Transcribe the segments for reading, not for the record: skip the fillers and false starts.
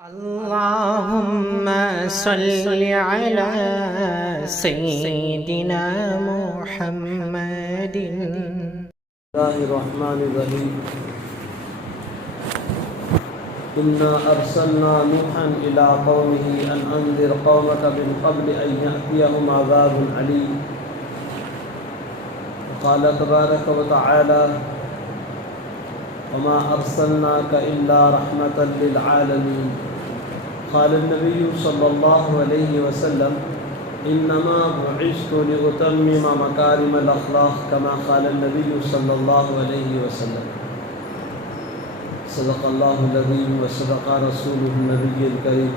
اللهم صل على سيدنا محمد. الله الرحمن الرحيم. إنا أرسلنا نوحا إلى قومه أن أنذر قومك من قبل أن يأتيهم عذاب أليم. وقال تبارك وتعالى: وما أرسلناك إلا رحمة للعالمين. قال النبي صلى الله عليه وسلم: إنما بعثت لأتمم مكارم الأخلاق كما قال النبي صلى الله عليه وسلم. صدق الله العظيم وصدق رسوله النبي الكريم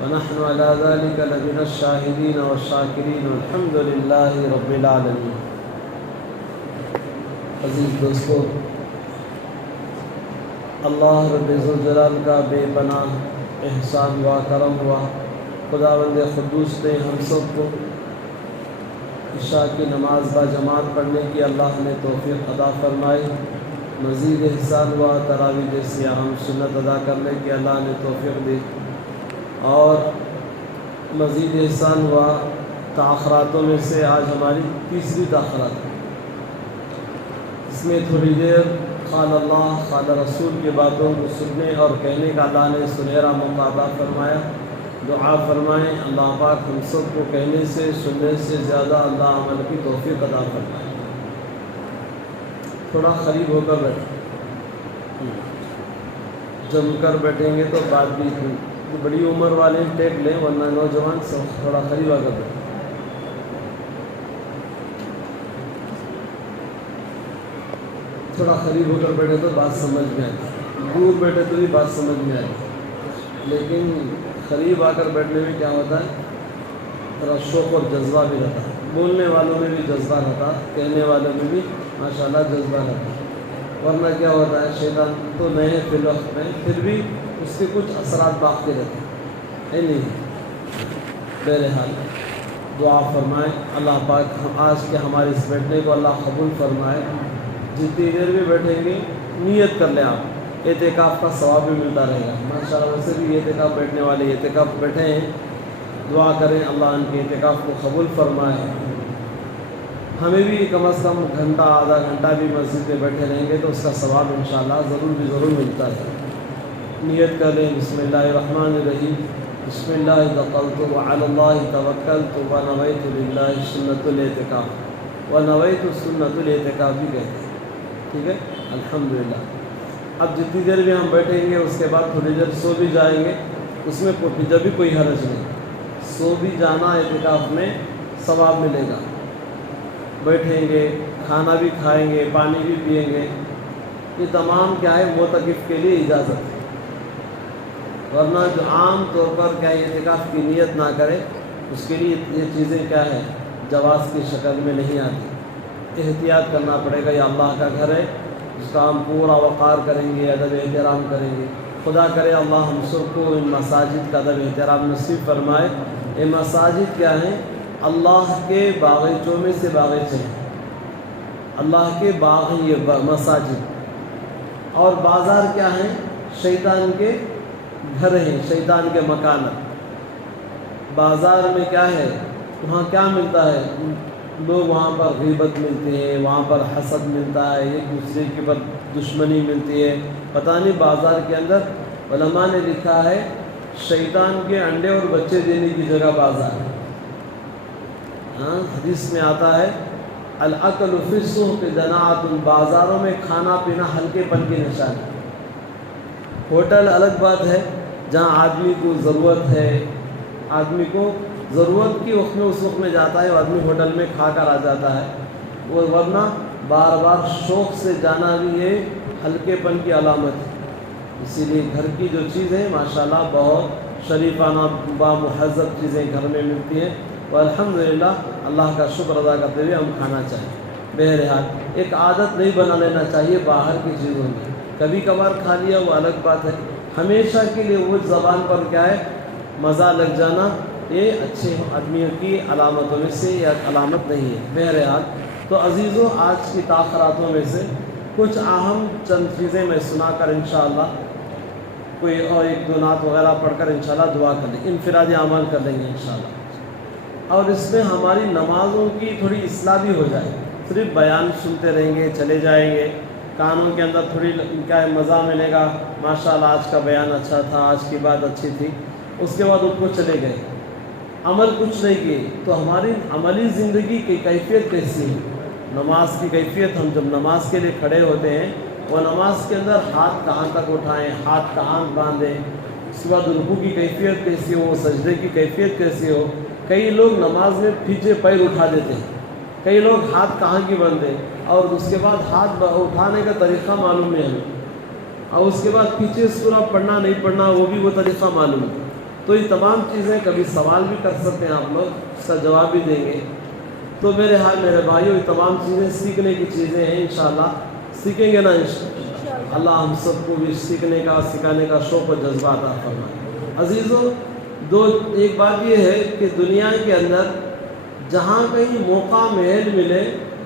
ونحن على ذلك لمن الشاهدين والشاكرين والحمد لله رب العالمين. عزیز دوستو، اللہ رب ذوالجلال کا بے پناہ احسان ہوا، کرم ہوا. خداوند قدوس نے ہم سب کو عشاء کی نماز با جماعت پڑھنے کی اللہ نے توفیق عطا فرمائی. مزید احسان ہوا تراویح جیسی اہم سنت ادا کرنے کی اللہ نے توفیق دی. اور مزید احسان ہوا تاخراتوں میں سے آج ہماری تیسری تاخرات. اس میں تھوڑی دیر قال اللہ قال رسول کی باتوں کو سننے اور کہنے کا اللہ نے سنہرا موقع عطا فرمایا. دعا فرمائیں اللہ پاک ہم سب کو کہنے سے سننے سے زیادہ اللہ عمل کی توفیق عطا فرمائے. تھوڑا قریب ہو کر بیٹھیں، جم کر بیٹھیں گے تو بات بھی بڑی عمر والے ٹیک لیں، ورنہ نوجوان سب تھوڑا قریب آ کر بیٹھیں. تھوڑا قریب ہو کر بیٹھے تو بات سمجھ میں آئے، دور بیٹھے تو بھی بات سمجھ میں آئے، لیکن قریب آ کر بیٹھنے میں کیا ہوتا ہے، ذرا شوق اور جذبہ بھی رہتا ہے. بولنے والوں میں بھی جذبہ رہتا، کہنے والوں میں بھی ماشاءاللہ جذبہ رہتا. ورنہ کیا ہوتا ہے، شیطان تو نئے فی الوقت میں پھر بھی اس کے کچھ اثرات باقی رہتے ہیں نہیں. بہرحال دعا فرمائیں اللہ پاک آج کے ہمارے اس بیٹھنے کو اللہ قبول فرمائے. جتنی دیر بھی بیٹھیں گے نیت کر لیں آپ، اعتکاف کا ثواب بھی ملتا رہے گا. ماشاءاللہ ویسے بھی اعتکاف بیٹھنے والے اعتکاف بیٹھے ہیں، دعا کریں اللہ ان کے اعتکاف کو قبول فرمائے. ہمیں بھی کم از کم گھنٹہ آدھا گھنٹہ بھی مسجد میں بیٹھے رہیں گے تو اس کا ثواب انشاءاللہ ضرور ملتا ہے. نیت کر لیں بسم اللہ الرحمن الرحیم. بسم اللہ توکلت وعلی اللہ توکلت ونویت للہ سنت الاعتکاف. ونویت سنت الاعتکاف بھی کہتے ہیں، ٹھیک ہے. الحمدللہ. اب جتنی دیر بھی ہم بیٹھیں گے اس کے بعد تھوڑی دیر سو بھی جائیں گے، اس میں جب بھی کوئی حرج نہیں. سو بھی جانا اعتکاف میں ثواب ملے گا. بیٹھیں گے، کھانا بھی کھائیں گے، پانی بھی پئیں گے، یہ تمام کیا ہے معتکف کے لیے اجازت ہے. ورنہ جو عام طور پر کیا اعتکاف کی نیت نہ کرے اس کے لیے یہ چیزیں کیا ہے جواز کی شکل میں نہیں آتی. احتیاط کرنا پڑے گا. یہ اللہ کا گھر ہے جس کا ہم پورا وقار کریں گے، ادب احترام کریں گے. خدا کرے اللہ ہم سب کو ان مساجد کا ادب احترام نصیب فرمائے. یہ مساجد کیا ہیں؟ اللہ کے باغیچوں میں سے باغیچے ہیں، اللہ کے باغ ہیں یہ مساجد. اور بازار کیا ہیں؟ شیطان کے گھر ہیں، شیطان کے مکانات. بازار میں کیا ہے؟ وہاں کیا ملتا ہے؟ لوگ وہاں پر غیبت ملتی ہے، وہاں پر حسد ملتا ہے، ایک دوسرے کے پر دشمنی ملتی ہے. پتہ نہیں بازار کے اندر علماء نے لکھا ہے شیطان کے انڈے اور بچے دینے کی جگہ بازار ہے. ہاں حدیث میں آتا ہے الاکل فی السوق دناۃ. بازاروں میں کھانا پینا ہلکے پن کی نشانی. ہوٹل الگ بات ہے جہاں آدمی کو ضرورت ہے، آدمی کو ضرورت کی وقت میں اس وقت میں جاتا ہے، آدمی ہوٹل میں کھا کر آ جاتا ہے. ورنہ بار بار شوق سے جانا بھی یہ ہلکے پن کی علامت ہے. اسی لیے گھر کی جو چیزیں ماشاءاللہ بہت شریفانہ با مہذب چیزیں گھر میں ملتی ہیں. اور الحمدللہ اللہ کا شکر ادا کرتے ہوئے ہم کھانا چاہیے. بہرحال ایک عادت نہیں بنا لینا چاہیے باہر کی چیزوں میں. کبھی کبھار کھا لیا وہ الگ بات ہے. ہمیشہ کے لیے وہ زبان پر کیا ہے مزہ لگ جانا یہ اچھے آدمیوں کی علامتوں میں سے یا علامت نہیں ہے. بہرحال تو عزیزوں آج کی تاخراتوں میں سے کچھ اہم چند چیزیں میں سنا کر انشاءاللہ کوئی اور ایک دو نعت وغیرہ پڑھ کر انشاءاللہ دعا کر لیں، انفرادی اعمال کر لیں گے انشاءاللہ، اور اس میں ہماری نمازوں کی تھوڑی اصلاح بھی ہو جائے. صرف بیان سنتے رہیں گے، چلے جائیں گے، کانوں کے اندر تھوڑی کیا ہے مزہ ملے گا، ماشاءاللہ آج کا بیان اچھا تھا، آج کی بات اچھی تھی، اس کے بعد اٹھ کو چلے گئے، عمل کچھ نہیں کیے. تو ہماری عملی زندگی کی کیفیت کیسی ہے؟ نماز کی کیفیت، ہم جب نماز کے لیے کھڑے ہوتے ہیں وہ نماز کے اندر ہاتھ کہاں تک اٹھائیں، ہاتھ کہاں باندھیں، اس کے بعد رکوع کی کیفیت کیسی ہو، سجدے کی کیفیت کیسی ہو. کئی لوگ نماز میں پیچھے پیر اٹھا دیتے ہیں، کئی لوگ ہاتھ کہاں کی باندھیں، اور اس کے بعد ہاتھ اٹھانے کا طریقہ معلوم نہیں ہمیں، اور اس کے بعد پیچھے سورہ پڑھنا نہیں پڑھنا وہ بھی وہ طریقہ معلوم ہے. تو یہ تمام چیزیں کبھی سوال بھی کر سکتے ہیں آپ لوگ، اس کا جواب بھی دیں گے. تو میرے بھائیوں یہ تمام چیزیں سیکھنے کی چیزیں ہیں، انشاءاللہ سیکھیں گے نا انشاءاللہ. اللہ ہم سب کو بھی سیکھنے کا سکھانے کا شوق و جذبہ عطا فرمائے. عزیزوں، ایک بات یہ ہے کہ دنیا کے اندر جہاں کہیں موقع محل ملے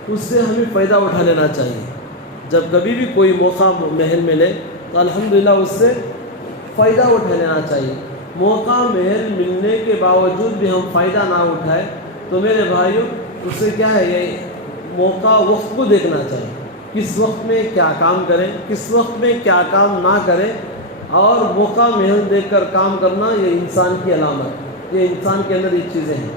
اس سے ہمیں فائدہ اٹھا لینا چاہیے. جب کبھی بھی کوئی موقع محل ملے تو الحمدللہ اس سے فائدہ اٹھا لینا چاہیے. موقع محل ملنے کے باوجود بھی ہم فائدہ نہ اٹھائے تو میرے بھائیوں اس سے کیا ہے، یہ موقع وقت کو دیکھنا چاہیے، کس وقت میں کیا کام کریں، کس وقت میں کیا کام نہ کریں. اور موقع محل دیکھ کر کام کرنا یہ انسان کی علامت، یہ انسان کے اندر یہ چیزیں ہیں.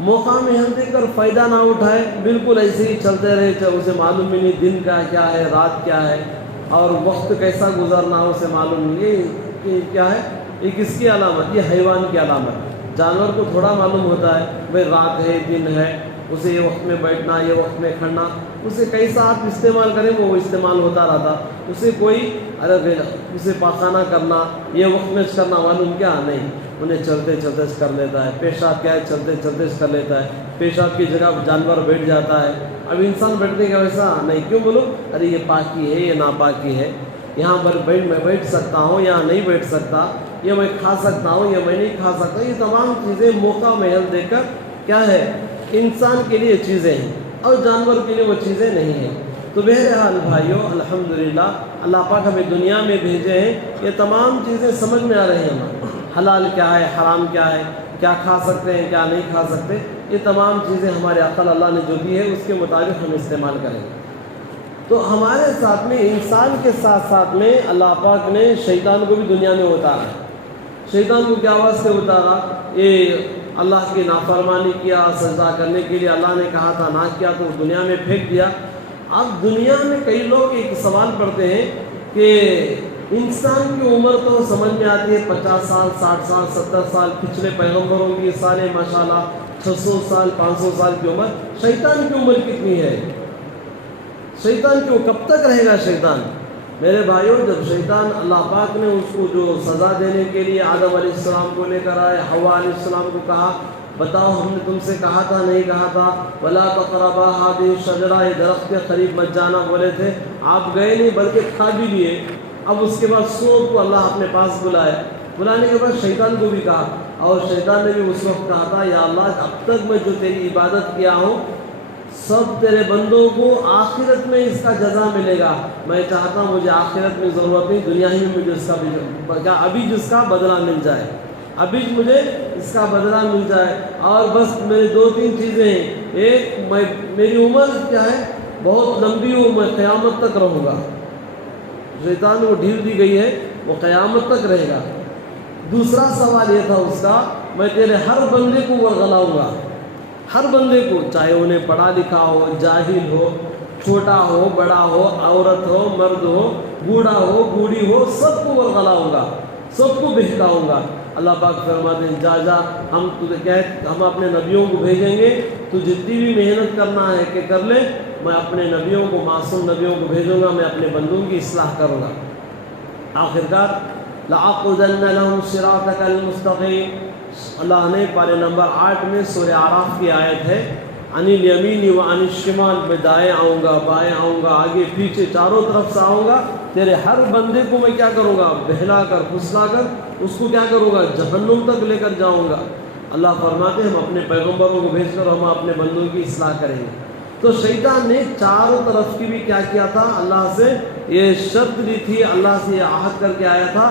موقع محل دیکھ کر فائدہ نہ اٹھائے، بالکل ایسے ہی چلتے رہے، چاہے اسے معلوم بھی نہیں دن کا کیا ہے، رات کیا ہے، اور وقت کیسا گزرنا اسے معلوم نہیں. یہ کیا ہے، یہ کس کی علامت؟ یہ حیوان کی علامت. جانور کو تھوڑا معلوم ہوتا ہے بھئی رات ہے دن ہے، اسے یہ وقت میں بیٹھنا، یہ وقت میں کھڑنا، اسے کیسا آپ استعمال کریں وہ استعمال ہوتا رہتا. اسے کوئی اسے پاخانہ کرنا، یہ وقت میں کرنا معلوم کیا نہیں، انہیں چلتے چلتے کر لیتا ہے. پیشاب کیا ہے، چلتے چلتے کر لیتا ہے. پیشاب کی جگہ جانور بیٹھ جاتا ہے، اب انسان بیٹھنے کا ویسا نہیں. کیوں بولو؟ ارے یہ پاکی ہے، یہ ناپاکی ہے، یہاں پر میں بیٹھ سکتا ہوں، یہاں نہیں بیٹھ سکتا، یہ میں کھا سکتا ہوں، یہ میں نہیں کھا سکتا. یہ تمام چیزیں موقع محل دیکھ کر کیا ہے، انسان کے لیے چیزیں ہیں اور جانور کے لیے وہ چیزیں نہیں ہیں. تو بہرحال بھائیوں الحمدللہ اللہ پاک ہمیں دنیا میں بھیجے ہیں، یہ تمام چیزیں سمجھ میں آ رہی ہیں ہمیں، حلال کیا ہے، حرام کیا ہے، کیا کھا سکتے ہیں، کیا نہیں کھا سکتے. یہ تمام چیزیں ہمارے عقل اللہ نے جو دی ہے اس کے مطابق ہم استعمال کریں گے. تو ہمارے ساتھ میں انسان کے ساتھ ساتھ میں اللہ پاک نے شیطان کو بھی دنیا میں اتارا. شیطان کو کیا واسطے اتارا؟ یہ اللہ کی نافرمانی کیا، سجدہ کرنے کے لیے اللہ نے کہا تھا نہ کیا تو دنیا میں پھینک دیا. اب دنیا میں کئی لوگ ایک سوال پڑھتے ہیں کہ انسان کی عمر تو سمجھ میں آتی ہے 50 سال 60 سال 70 سال، پچھلے پیغمبروں کی سالیں ماشاءاللہ 600 سال 500 سال کی عمر. شیطان کی عمر کتنی ہے؟ شیطان کیوں کب تک رہے گا شیطان؟ میرے بھائیوں جب شیطان اللہ پاک نے اس کو جو سزا دینے کے لیے آدم علیہ السلام کو لے کر آئے، حوا علیہ السلام کو کہا بتاؤ ہم نے تم سے کہا تھا نہیں کہا تھا، ولا تقربا هذه الشجرہ، یہ درخت کے قریب مت جانا بولے تھے، آپ گئے نہیں بلکہ کھا بھی لیے. اب اس کے بعد سب کو اللہ اپنے پاس بلانے کے بعد شیطان کو بھی کہا، اور شیطان نے بھی اس وقت کہا تھا یا اللہ اب تک میں جو تیری عبادت کیا ہوں سب تیرے بندوں کو آخرت میں اس کا جزا ملے گا. میں چاہتا ہوں مجھے آخرت میں ضرورت نہیں، دنیا ہی میں مجھے اس کا ابھی جس کا بدلہ مل جائے، ابھی مجھے اس کا بدلہ مل جائے. اور بس میرے 2-3 چیزیں ہیں، ایک میری عمر کیا ہے بہت لمبی ہو، میں قیامت تک رہوں گا. شیطان کو ڈھیل دی گئی ہے، وہ قیامت تک رہے گا. دوسرا سوال یہ تھا اس کا، میں تیرے ہر بندے کو ورغلاؤں گا، ہر بندے کو، چاہے انہیں پڑھا لکھا ہو، جاہل ہو، چھوٹا ہو بڑا ہو، عورت ہو مرد ہو، بوڑھا ہو بوڑھی ہو، سب کو ورغلاؤں گا، سب کو بہکاؤں گا. اللہ پاک فرماتے ہیں جا ہم تجھے ہم اپنے نبیوں کو بھیجیں گے، تو جتنی بھی محنت کرنا ہے کہ کر لے، میں اپنے نبیوں کو، معصوم نبیوں کو بھیجوں گا، میں اپنے بندوں کی اصلاح کروں گا. آخرکار لَأَقْعُدَنَّ لَهُمْ صِرَاطَكَ الْمُسْتَقِيمَ. اللہ نے پارے نمبر 8 میں سورہ اعراف کی آیت ہے، عن الیمین و عن الشمال، میں دائیں آؤں گا بائیں آؤں گا آگے پیچھے چاروں طرف سے آؤں گا، تیرے ہر بندے کو میں کیا کروں گا، بہلا کر پھسلا کر اس کو کیا کروں گا، جہنم تک لے کر جاؤں گا. اللہ فرماتے ہیں ہم اپنے پیغمبروں کو بھیج کر ہم اپنے بندوں کی اصلاح کریں گے. تو شیطان نے چاروں طرف کی بھی کیا کیا تھا، اللہ سے یہ شرط دی تھی، اللہ سے یہ عہد کر کے آیا تھا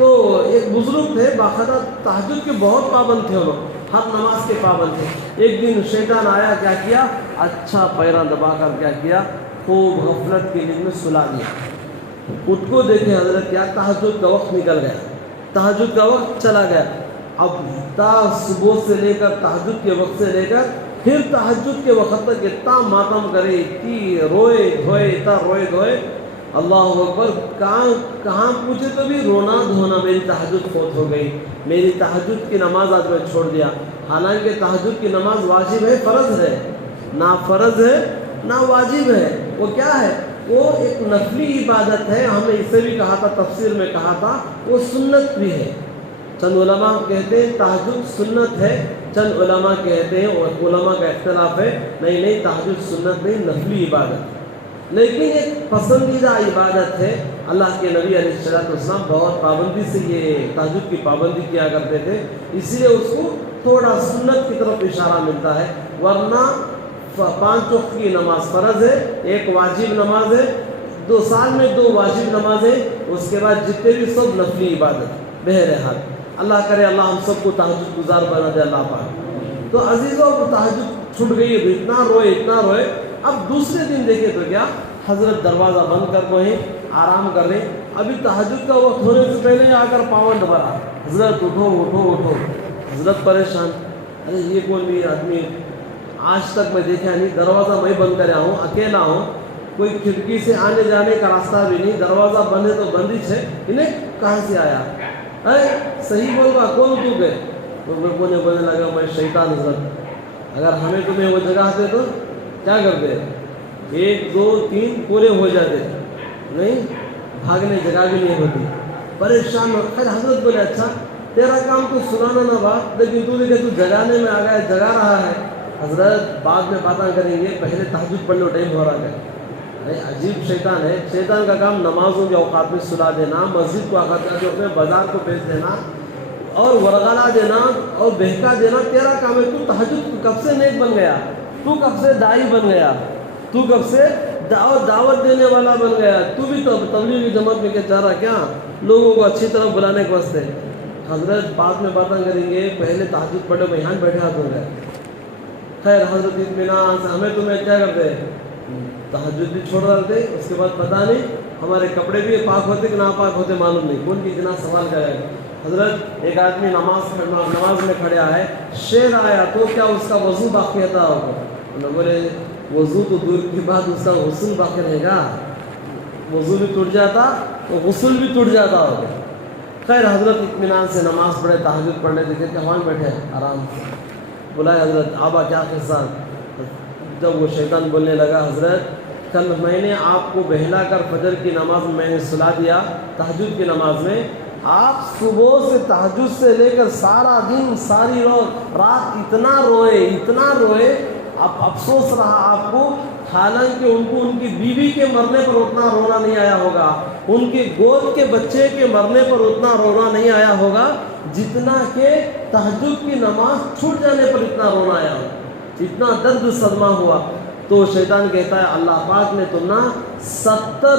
تو ایک بزرگ تھے باقاعدہ تہجد کے بہت پابند تھے، وہ لوگ ہر نماز کے پابند تھے۔ ایک دن شیطان آیا، کیا کیا، اچھا پیرا دبا کر کیا کیا، خوب غفلت کی نیند میں سلا دیا۔ اٹھ کو دیکھے حضرت کیا تہجد کا وقت نکل گیا، تہجد کا وقت چلا گیا۔ اب تا صبح سے لے کر تہجد کے وقت سے لے کر پھر تہجد کے وقت تک اتنا ماتم کرے، اتنی روئے دھوئے، اتنا روئے دھوئے، اللہ اکبر، کہاں پوچھے تو بھی رونا دھونا، میری تہجد فوت ہو گئی، میری تہجد کی نماز آج میں چھوڑ دیا۔ حالانکہ تہجد کی نماز واجب ہے، فرض ہے، نہ فرض ہے نہ واجب ہے، وہ کیا ہے، وہ ایک نفلی عبادت ہے۔ ہم نے اسے بھی کہا تھا، تفسیر میں کہا تھا، وہ سنت بھی ہے۔ چند علماء کہتے ہیں تہجد سنت ہے، چند علماء کہتے ہیں، اور علماء کا اختلاف ہے، نہیں تہجد سنت نہیں، نفلی عبادت، لیکن ایک پسندیدہ عبادت ہے۔ اللہ کے نبی علیہ السلام بہت پابندی سے یہ تہجد کی پابندی کیا کرتے تھے، اسی لیے اس کو تھوڑا سنت کی طرف اشارہ ملتا ہے، ورنہ 5 وقت کی نماز فرض ہے، ایک واجب نماز ہے، 2 سال میں 2 واجب نمازیں، اس کے بعد جتنے بھی سب نفلی عبادت۔ بہرحال اللہ کرے اللہ ہم سب کو تہجد گزار بنا دے اللہ پاک۔ تو عزیزوں کو تہجد چھوٹ گئی، اتنا روئے۔ اب دوسرے دن دیکھے تو کیا، حضرت دروازہ بند کر رہے ہیں، آرام کر رہے ہیں، ابھی تہجد کا وقت ہونے سے پہلے آ کر پاون دبرا، حضرت اٹھو۔ حضرت پریشان، ارے یہ کون بھی آدمی، آج تک میں دیکھا نہیں، دروازہ میں بند کریا ہوں، اکیلا ہوں، کوئی کھڑکی سے آنے جانے کا راستہ بھی نہیں، دروازہ بند ہے تو بندش ہے، انہیں کہاں سے آیا، صحیح بول رہا، کون تو گئے، میں بولنے لگا میں شیطان حضرت، اگر ہمیں تمہیں وہ جگہ آتے تو کیا کرتے، 1 2 3 پورے ہو جاتے، نہیں بھاگنے جگہ بھی نہیں ہوتی، پریشان ہو۔ خیر حضرت بولے اچھا تیرا کام تو سنانا نہ بات، لیکن تو دیکھے تو جگانے میں آ گیا، جگا رہا ہے۔ حضرت بعد میں باتیں کریں گے، پہلے تہجد پڑھنے ٹائم ہو رہا ہے۔ عجیب شیطان ہے، شیطان کا کام نمازوں کے اوقات میں سلا دینا، مسجد کو آخر میں بازار کو بیچ دینا اور ورغلا دینا اور بہکا دینا تیرا کام ہے۔ تو تہجد کب سے نیک بن گیا، تو کب سے دائی بن گیا، تو کب سے دعوت دینے والا بن گیا، تو بھی تو تبلیغی جماعت میں کیا چاہ رہا، کیا لوگوں کو اچھی طرح بلانے کے واسطے۔ حضرت بعد میں باتیں کریں گے، پہلے تہجد پڑھے بیان بیٹھے ہاتھ ہو گئے۔ خیر حضرت اطمینان سے ہمیں تمہیں کیا کرتے، تہجد بھی چھوڑ ڈالتے، اس کے بعد پتہ نہیں ہمارے کپڑے بھی پاک ہوتے کہ ناپاک ہوتے معلوم نہیں، کون کی اتنا سوال کرے گا۔ حضرت ایک آدمی نماز میں کھڑا ہے، شیر آیا تو کیا اس کا وضو باقی تھا؟ انہوں بولے وضو تو دور کی بات، اس کا غسل باقی رہے گا، وضو بھی ٹوٹ جاتا تو غسل بھی ٹوٹ جاتا ہوگا۔ خیر حضرت اطمینان سے نماز پڑھے، تہجد پڑھنے دیکھے کہ وہاں بیٹھے آرام سے، بلائے حضرت آبا کیا قصہ؟ جب وہ شیطان بولنے لگا حضرت کل میں نے آپ کو بہلا کر فجر کی نماز میں نے سلا دیا، تہجد کی نماز میں آپ صبح سے تہجد سے لے کر سارا دن ساری رات اتنا روئے، اب افسوس رہا آپ کو، حالانکہ ان کو ان کی بیوی کے مرنے پر اتنا رونا نہیں آیا ہوگا، ان کے گود کے بچے کے مرنے پر اتنا رونا نہیں آیا ہوگا جتنا کہ تہجد کی نماز چھوٹ جانے پر اتنا رونا آیا ہوگا، اتنا درد صدمہ ہوا۔ تو شیطان کہتا ہے اللہ پاک نے تم نا 70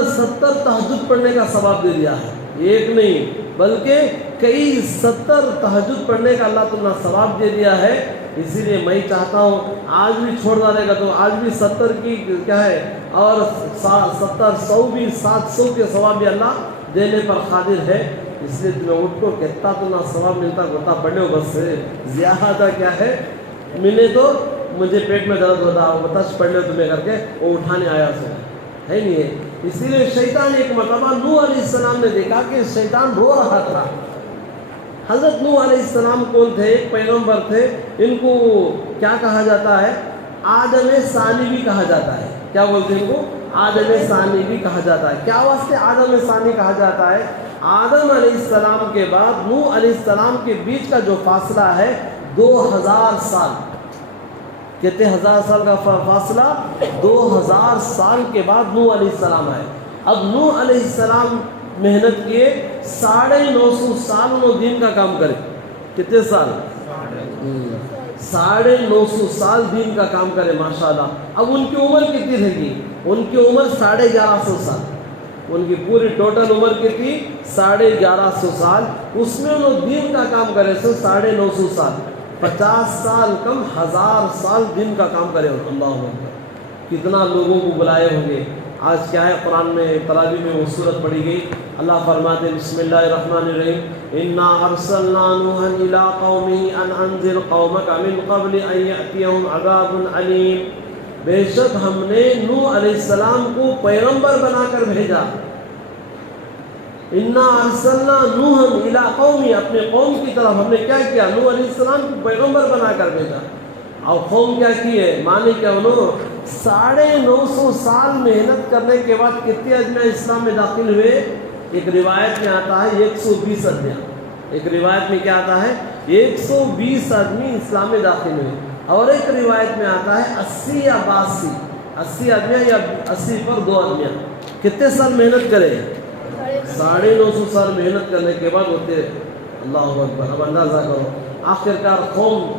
تہجد پڑھنے کا ثواب دے دیا ہے، ایک نہیں بلکہ کئی 70 تہجد پڑھنے کا اللہ تم نے ثواب دے دیا ہے۔ اسی لیے میں چاہتا ہوں آج بھی چھوڑ ڈالے گا تو آج بھی 70 کی کیا ہے، اور 70 100 بھی 700 کے ثواب بھی اللہ دینے پر قادر ہے۔ اس لیے تمہیں اٹھ کو کہتا تو نہ ثواب ملتا ہوتا پڑھنے بس سے زیادہ کیا ہے ملے تو مجھے پیٹ میں درد ہوتا بتاش پڑھنے تمہیں کر کے وہ اٹھانے آیا سے ہے نہیں ہے۔ اسی لیے شیطان ایک مرتبہ نوح علیہ السلام نے دیکھا کہ شیطان رو رہا تھا۔ حضرت نوح علیہ السلام کون تھے؟ ایک پیغمبر تھے، ان کو کیا کہا جاتا ہے، آدم ثانی بھی کہا جاتا ہے۔ کیا بولتے ہیں ان کو؟ آدم ثانی بھی کہا جاتا ہے۔ کیا واسطے آدم ثانی کہا جاتا ہے؟ آدم علیہ السلام کے بعد نوح علیہ السلام کے بیچ کا جو فاصلہ ہے 2000 سال، کہتے 1000 سال کا فاصلہ، 2000 سال کے بعد نوح علیہ السلام آئے۔ اب نوح علیہ السلام محنت کیے 950 سال انہوں دین کا کام کرے۔ کتنے سال؟ 950 سال دین کا کام کرے، ماشاءاللہ۔ اب ان کی عمر کتنی رہے گی؟ ان کی عمر 1150 سال۔ ان کی پوری ٹوٹل عمر کتنی 1150 سال. اس میں انہوں نے دین کا کام کرے سو 950 سال. 50 سال کم 1000 سال دین کا کام کرے. اللہ اکبر. کتنا لوگوں کو بلائے ہوں گے. آج کیا ہے قرآن میں تراویح میں وہ صورت پڑھی گئی. اللہ فرماتے ہیں بسم اللہ الرحمن الرحیم انا ارسلنا نوحا الى قومه ان انذر قومك من قبل ان ياتيهم عذاب علیم. بے شک ہم نے نوح علیہ السلام کو پیغمبر بنا کر بھیجا. انا ارسلنا نوحا الى قومه اپنے قوم کی طرف ہم نے کیا کیا نوح علیہ السلام کو پیغمبر بنا کر بھیجا. اور قوم کیا کی ہے مانے کیا انہوں 950 سال محنت کرنے کے بعد کتنے آدمی اسلام میں داخل ہوئے. ایک روایت میں آتا ہے 120 آدمی. ایک روایت میں کیا آتا ہے 120 آدمی اسلام میں داخل ہوئے. اور ایک روایت میں آتا ہے 80 یا 82 80 آدمی یا 80 پر 2 آدمی. کتنے سال محنت کرے 950 سال محنت کرنے کے بعد ہوتے. اللہ اکبر. اب اندازہ کرو آخرکار قوم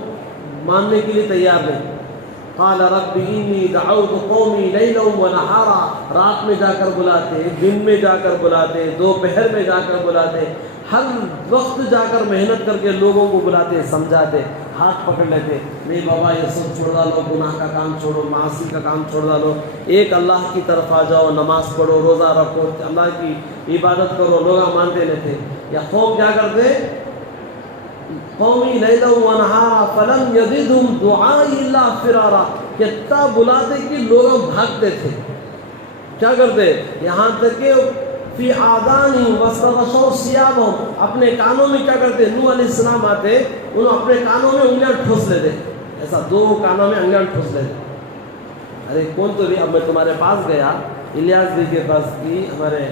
ماننے کے لیے تیار نہیں. قال رب انی دعوت قومی لیلا ونہارا. رات میں جا کر بلاتے, دن میں جا کر بلاتے, دوپہر میں جا کر بلاتے, ہر وقت جا کر محنت کر کے لوگوں کو بلاتے, سمجھاتے, ہاتھ پکڑ لیتے. نہیں بابا یہ سب چھوڑ ڈالو, گناہ کا کام چھوڑو, معاصی کا کام چھوڑ ڈالو, ایک اللہ کی طرف آ جاؤ, نماز پڑھو, روزہ رکھو, اللہ کی عبادت کرو. لوگ مانتے نہیں تھے. یا قوم کیا کرتے قومی لیلا ونہارا فلم یزدہم دعائی الا فرارا. کتنا بلاتے کہ لوگ بھاگتے تھے. کیا کرتے یہاں تک کہ فی آذانہم واستغشوا ثیابہم اپنے کانوں میں کیا کرتے. نوح علیہ السلام آتے انہوں اپنے کانوں میں انگلیاں ٹھوس لیتے. ایسا 2 کانوں میں انگلیاں ٹھوس لیتے. ارے کون تو بھی اب میں تمہارے پاس گیا الیاس جی کے پاس کی, ہمارے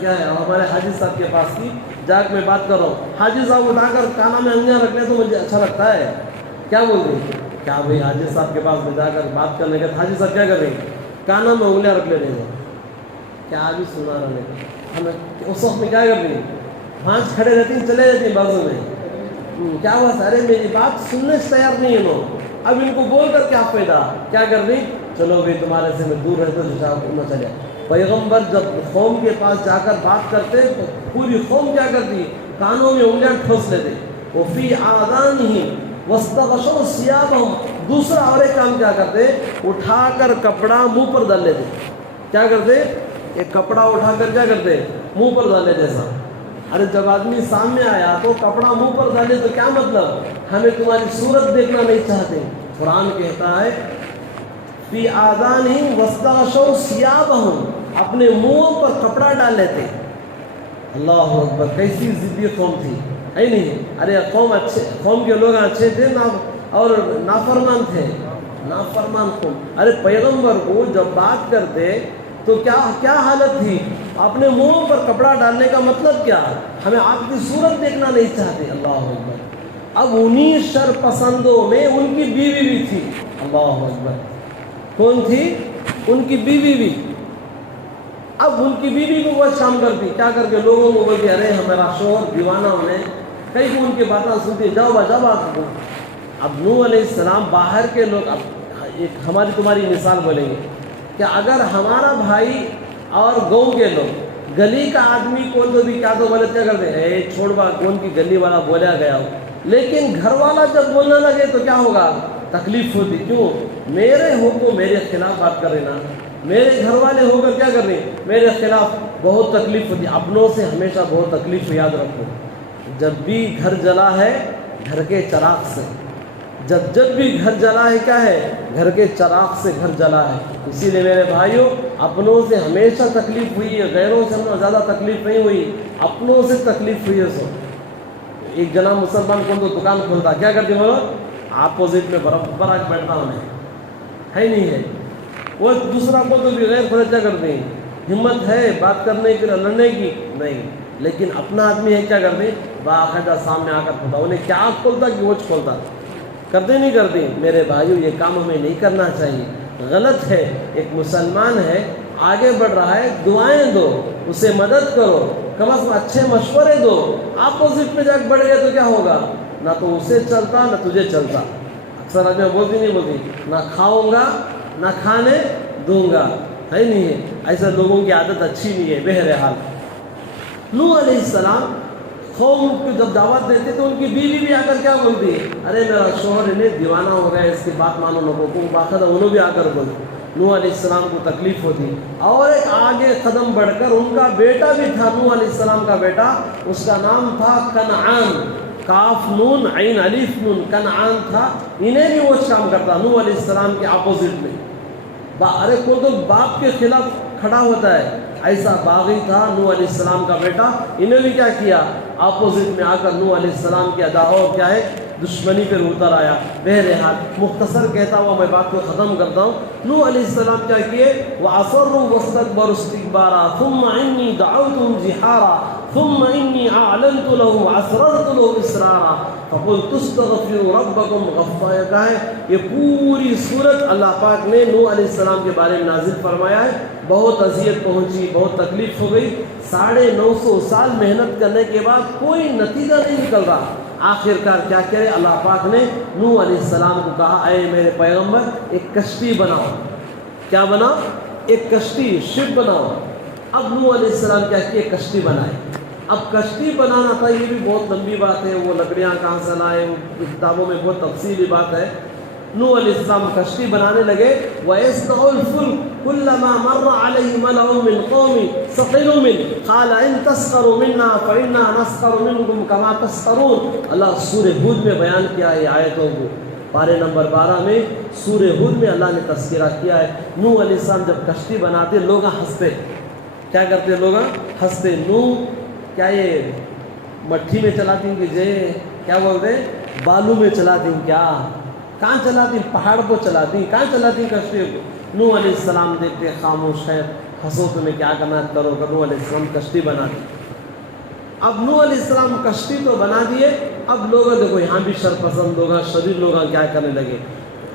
کیا ہے ہمارے حاجی صاحب کے پاس کی, جا کے میں بات کر رہا ہوں. حاجی صاحب اٹھا کر کانا میں انگلیاں رکھ لیں تو مجھے اچھا لگتا ہے. کیا بول رہی کیا بھائی حاجی صاحب کے پاس میں جا کر بات کرنے کے حاجی صاحب کیا کر رہی کانا میں انگلیاں رکھ لے رہے ہیں. کیا بھی سنا رہے ہمیں اس وقت میں کیا کر رہی بھانس کھڑے رہتی ہیں چلے جاتی ہیں بازو میں. کیا ہوا سارے میری بات سننے سے تیار نہیں ہے لوگ. اب ان کو بول کر کیا فائدہ. کیا کر رہی چلو بھائی تمہارے سے میں دور رہتا ہوں نہ چلے. پیغمبر جب قوم کے پاس جا کر بات کرتے تو پوری قوم کیا کرتی کانوں میں انگلیاں ٹھوس لیتے. وفی آذانہم واستغشوا ثیابہم. دوسرا اور ایک کام کیا کرتے اٹھا کر کپڑا منہ پر ڈال لیتے. کیا کرتے ایک کپڑا اٹھا کر کیا کرتے منہ پر ڈالے جیسا. ارے جب آدمی سامنے آیا تو کپڑا منہ پر ڈالے تو کیا مطلب ہمیں تمہاری صورت دیکھنا نہیں چاہتے. قرآن کہتا ہے فی آذانہم واستغشوا ثیابہم اپنے منہوں پر کپڑا ڈال لیتے. اللہ اکبر. کیسی ضدی قوم تھی ہے نہیں. ارے قوم کے لوگ اچھے تھے نا اور نافرمان تھے. نافرمان قوم. ارے پیغمبر کو جب بات کرتے تو کیا حالت تھی. اپنے منہوں پر کپڑا ڈالنے کا مطلب کیا ہمیں آپ کی صورت دیکھنا نہیں چاہتے. اللہ اکبر. اب انہی شر پسندوں میں ان کی بیوی بھی تھی. اللہ اکبر. کون تھی ان کی بیوی بھی. اب ان کی بیوی کو وہ شام کرتی کیا کر کے لوگوں کو بولتی ارے ہمارا شوہر دیوانہ ہونے کئی کو ان کی باتیں سنتی جاؤ بجا بات کو. اب نوح علیہ السلام باہر کے لوگ اب ایک ہماری تمہاری مثال بولیں گے کہ اگر ہمارا بھائی اور گاؤں کے لوگ گلی کا آدمی کون تو بھی کیا تو بولے کیا کرتے اے چھوڑ با کون کی گلی والا بولا گیا ہو. لیکن گھر والا جب بولنے لگے تو کیا ہوگا تکلیف ہوتی. کیوں میرے ہو کو میرے خلاف بات کر رہے نا. میرے گھر والے ہو کر کیا کر رہے میرے خلاف. بہت تکلیف ہوتی. اپنوں سے ہمیشہ بہت تکلیف یاد رکھو. جب بھی گھر جلا ہے گھر کے چراغ سے. جب بھی گھر جلا ہے کیا ہے گھر کے چراغ سے گھر جلا ہے. اسی لیے میرے بھائیوں اپنوں سے ہمیشہ تکلیف ہوئی ہے. غیروں سے زیادہ تکلیف نہیں ہوئی. اپنوں سے تکلیف ہوئی ہے. سو ایک جنا مسلمان کون تو دکان کھولتا کیا کرتے بولو اپوزٹ میں برابر آ کے بیٹھتا ہوں ہے نہیں ہے. وہ دوسرا کو تو بھی غیر فرض کیا کرتے ہیں ہمت ہے بات کرنے کی لڑنے کی نہیں. لیکن اپنا آدمی ہے کیا کرتے باقاعدہ سامنے آ کر کھولتا. انہیں کیا کھولتا کہ وہ کھولتا کرتے نہیں کرتے. میرے بھائیوں یہ کام ہمیں نہیں کرنا چاہیے. غلط ہے. ایک مسلمان ہے آگے بڑھ رہا ہے دعائیں دو اسے مدد کرو کم از کم اچھے مشورے دو. اپوزٹ میں جا کے بڑھ گئے تو کیا ہوگا نہ تو اسے چلتا نہ تجھے چلتا. اکثر آدمی بولتی نہیں بولتی نہ کھاؤں گا نہ کھانے دوں گا. ہے نہیں ہے. ایسے لوگوں کی عادت اچھی نہیں ہے. بہرحال نوح علیہ السلام قوم کو جب دعوت دیتے تو ان کی بیوی بھی آ کر کیا بولتی ہے, ارے میرا شوہر انہیں دیوانہ ہو گیا, اس کی بات مانو لوگوں کو. باقاعدہ انہوں بھی آ کر بولتے. نوح علیہ السلام کو تکلیف ہوتی. اور ایک آگے قدم بڑھ کر ان کا بیٹا بھی تھا, نوح علیہ السلام کا بیٹا, اس کا نام تھا کنعان. کاف نون عین الف نون, کنعان تھا. انہیں بھی وہ کام کرتا نوح علیہ السلام کے اپوزٹ میں. ارے کوئی تو باپ کے خلاف کھڑا ہوتا ہے, ایسا باغی تھا نوح علیہ السلام کا بیٹا. انہیں بھی کیا کیا, اپوزٹ میں آ کر نوح علیہ السلام کی ادا اور کیا ہے دشمنی پر اتر آیا. بہرحال مختصر کہتا ہوا میں بات کو ختم کرتا ہوں. نوح علیہ السلام کیا کیے, وَعَصَرُّوا وَاسْتَكْبَرُوا اسْتِكْبَارًا ثُمَّ إِنِّي دَعَوْتُهُمْ جِهَارًا ثُمَّ إِنِّي أَعْلَنْتُ لَهُمْ وَأَسْرَرْتُ لَهُمْ إِسْرَارًا فَقُلْتُ اسْتَغْفِرُوا رَبَّكُمْ غَفَّارًا. کا ہے یہ پوری صورت اللہ پاک نے نوح علیہ السلام کے بارے میں نازل فرمایا ہے. بہت اذیت پہنچی, بہت تکلیف ہو گئی. 950 سال محنت کرنے کے بعد کوئی نتیجہ نہیں نکل رہا. آخر کار کیا کرے, اللہ پاک نے نوح علیہ السلام کو کہا, اے میرے پیغمبر ایک کشتی بناؤ. کیا بناؤ, ایک کشتی, شپ بناؤ. اب نوح علیہ السلام کیا کیے, کشتی بنائے. اب کشتی بنانا تھا, یہ بھی بہت لمبی بات ہے, وہ لکڑیاں کہاں سے لائے, کتابوں میں بہت تفصیلی بات ہے. نوح علیہ السلام کشتی بنانے لگے. وَيَصْنَعُ الْفُلْكَ كُلَّمَا مَرَّ عَلَيْهِ مَلَأٌ مِّنْ قَوْمِهِ سَخِرُوا مِنْهُ قَالَ إِن تَسْخَرُوا مِنَّا فَإِنَّا نَسْخَرُ مِنْكُمْ كَمَا تَسْخَرُونَ. اللہ سورہ ہود میں بیان کیا ہے آیتوں کو. پارے نمبر 12 میں سورہ ہود میں اللہ نے تذکرہ کیا ہے. نوح علیہ السلام جب کشتی بناتے لوگ ہنستے. کیا کرتے لوگ ہنستے. نوح کیا یہ مٹھی میں چلاتی کہ جے کیا بولتے بالو میں چلاتی کیا, کہاں چلاتی, پہاڑ کو چلاتی, کہاں چلاتی کشتی کو. نوح علیہ السلام دیکھتے خاموش ہے, ہنسو تمہیں کیا کرنا کرو. نوح علیہ السلام کشتی بنا دی. اب نوح علیہ السلام کشتی تو بنا دیے. اب لوگ دیکھو یہاں بھی شرپسند لوگ, شریر لوگ کیا کرنے لگے.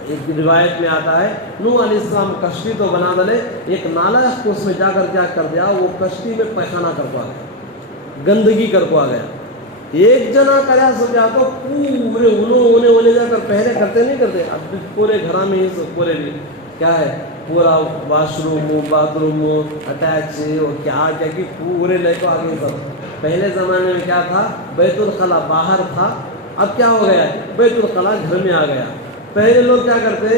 ایک روایت میں آتا ہے نوح علیہ السلام کشتی تو بنا ڈالے, ایک نالا اس میں جا کر کیا کر دیا, وہ کشتی میں پیخانہ کروا گیا, گندگی کروا گیا. ایک جنا کریا سمجھا تو پورے انہیں جا کر پہلے کرتے نہیں کرتے. اب پورے گھر میں ہی پورے بھی کیا ہے, پورا wash room bath room attach اور کیا کہ پورے لے کو آگے سب. پہلے زمانے میں کیا تھا, بیت الخلا باہر تھا, اب کیا ہو گیا, بیت الخلا گھر میں آ گیا. پہلے لوگ کیا کرتے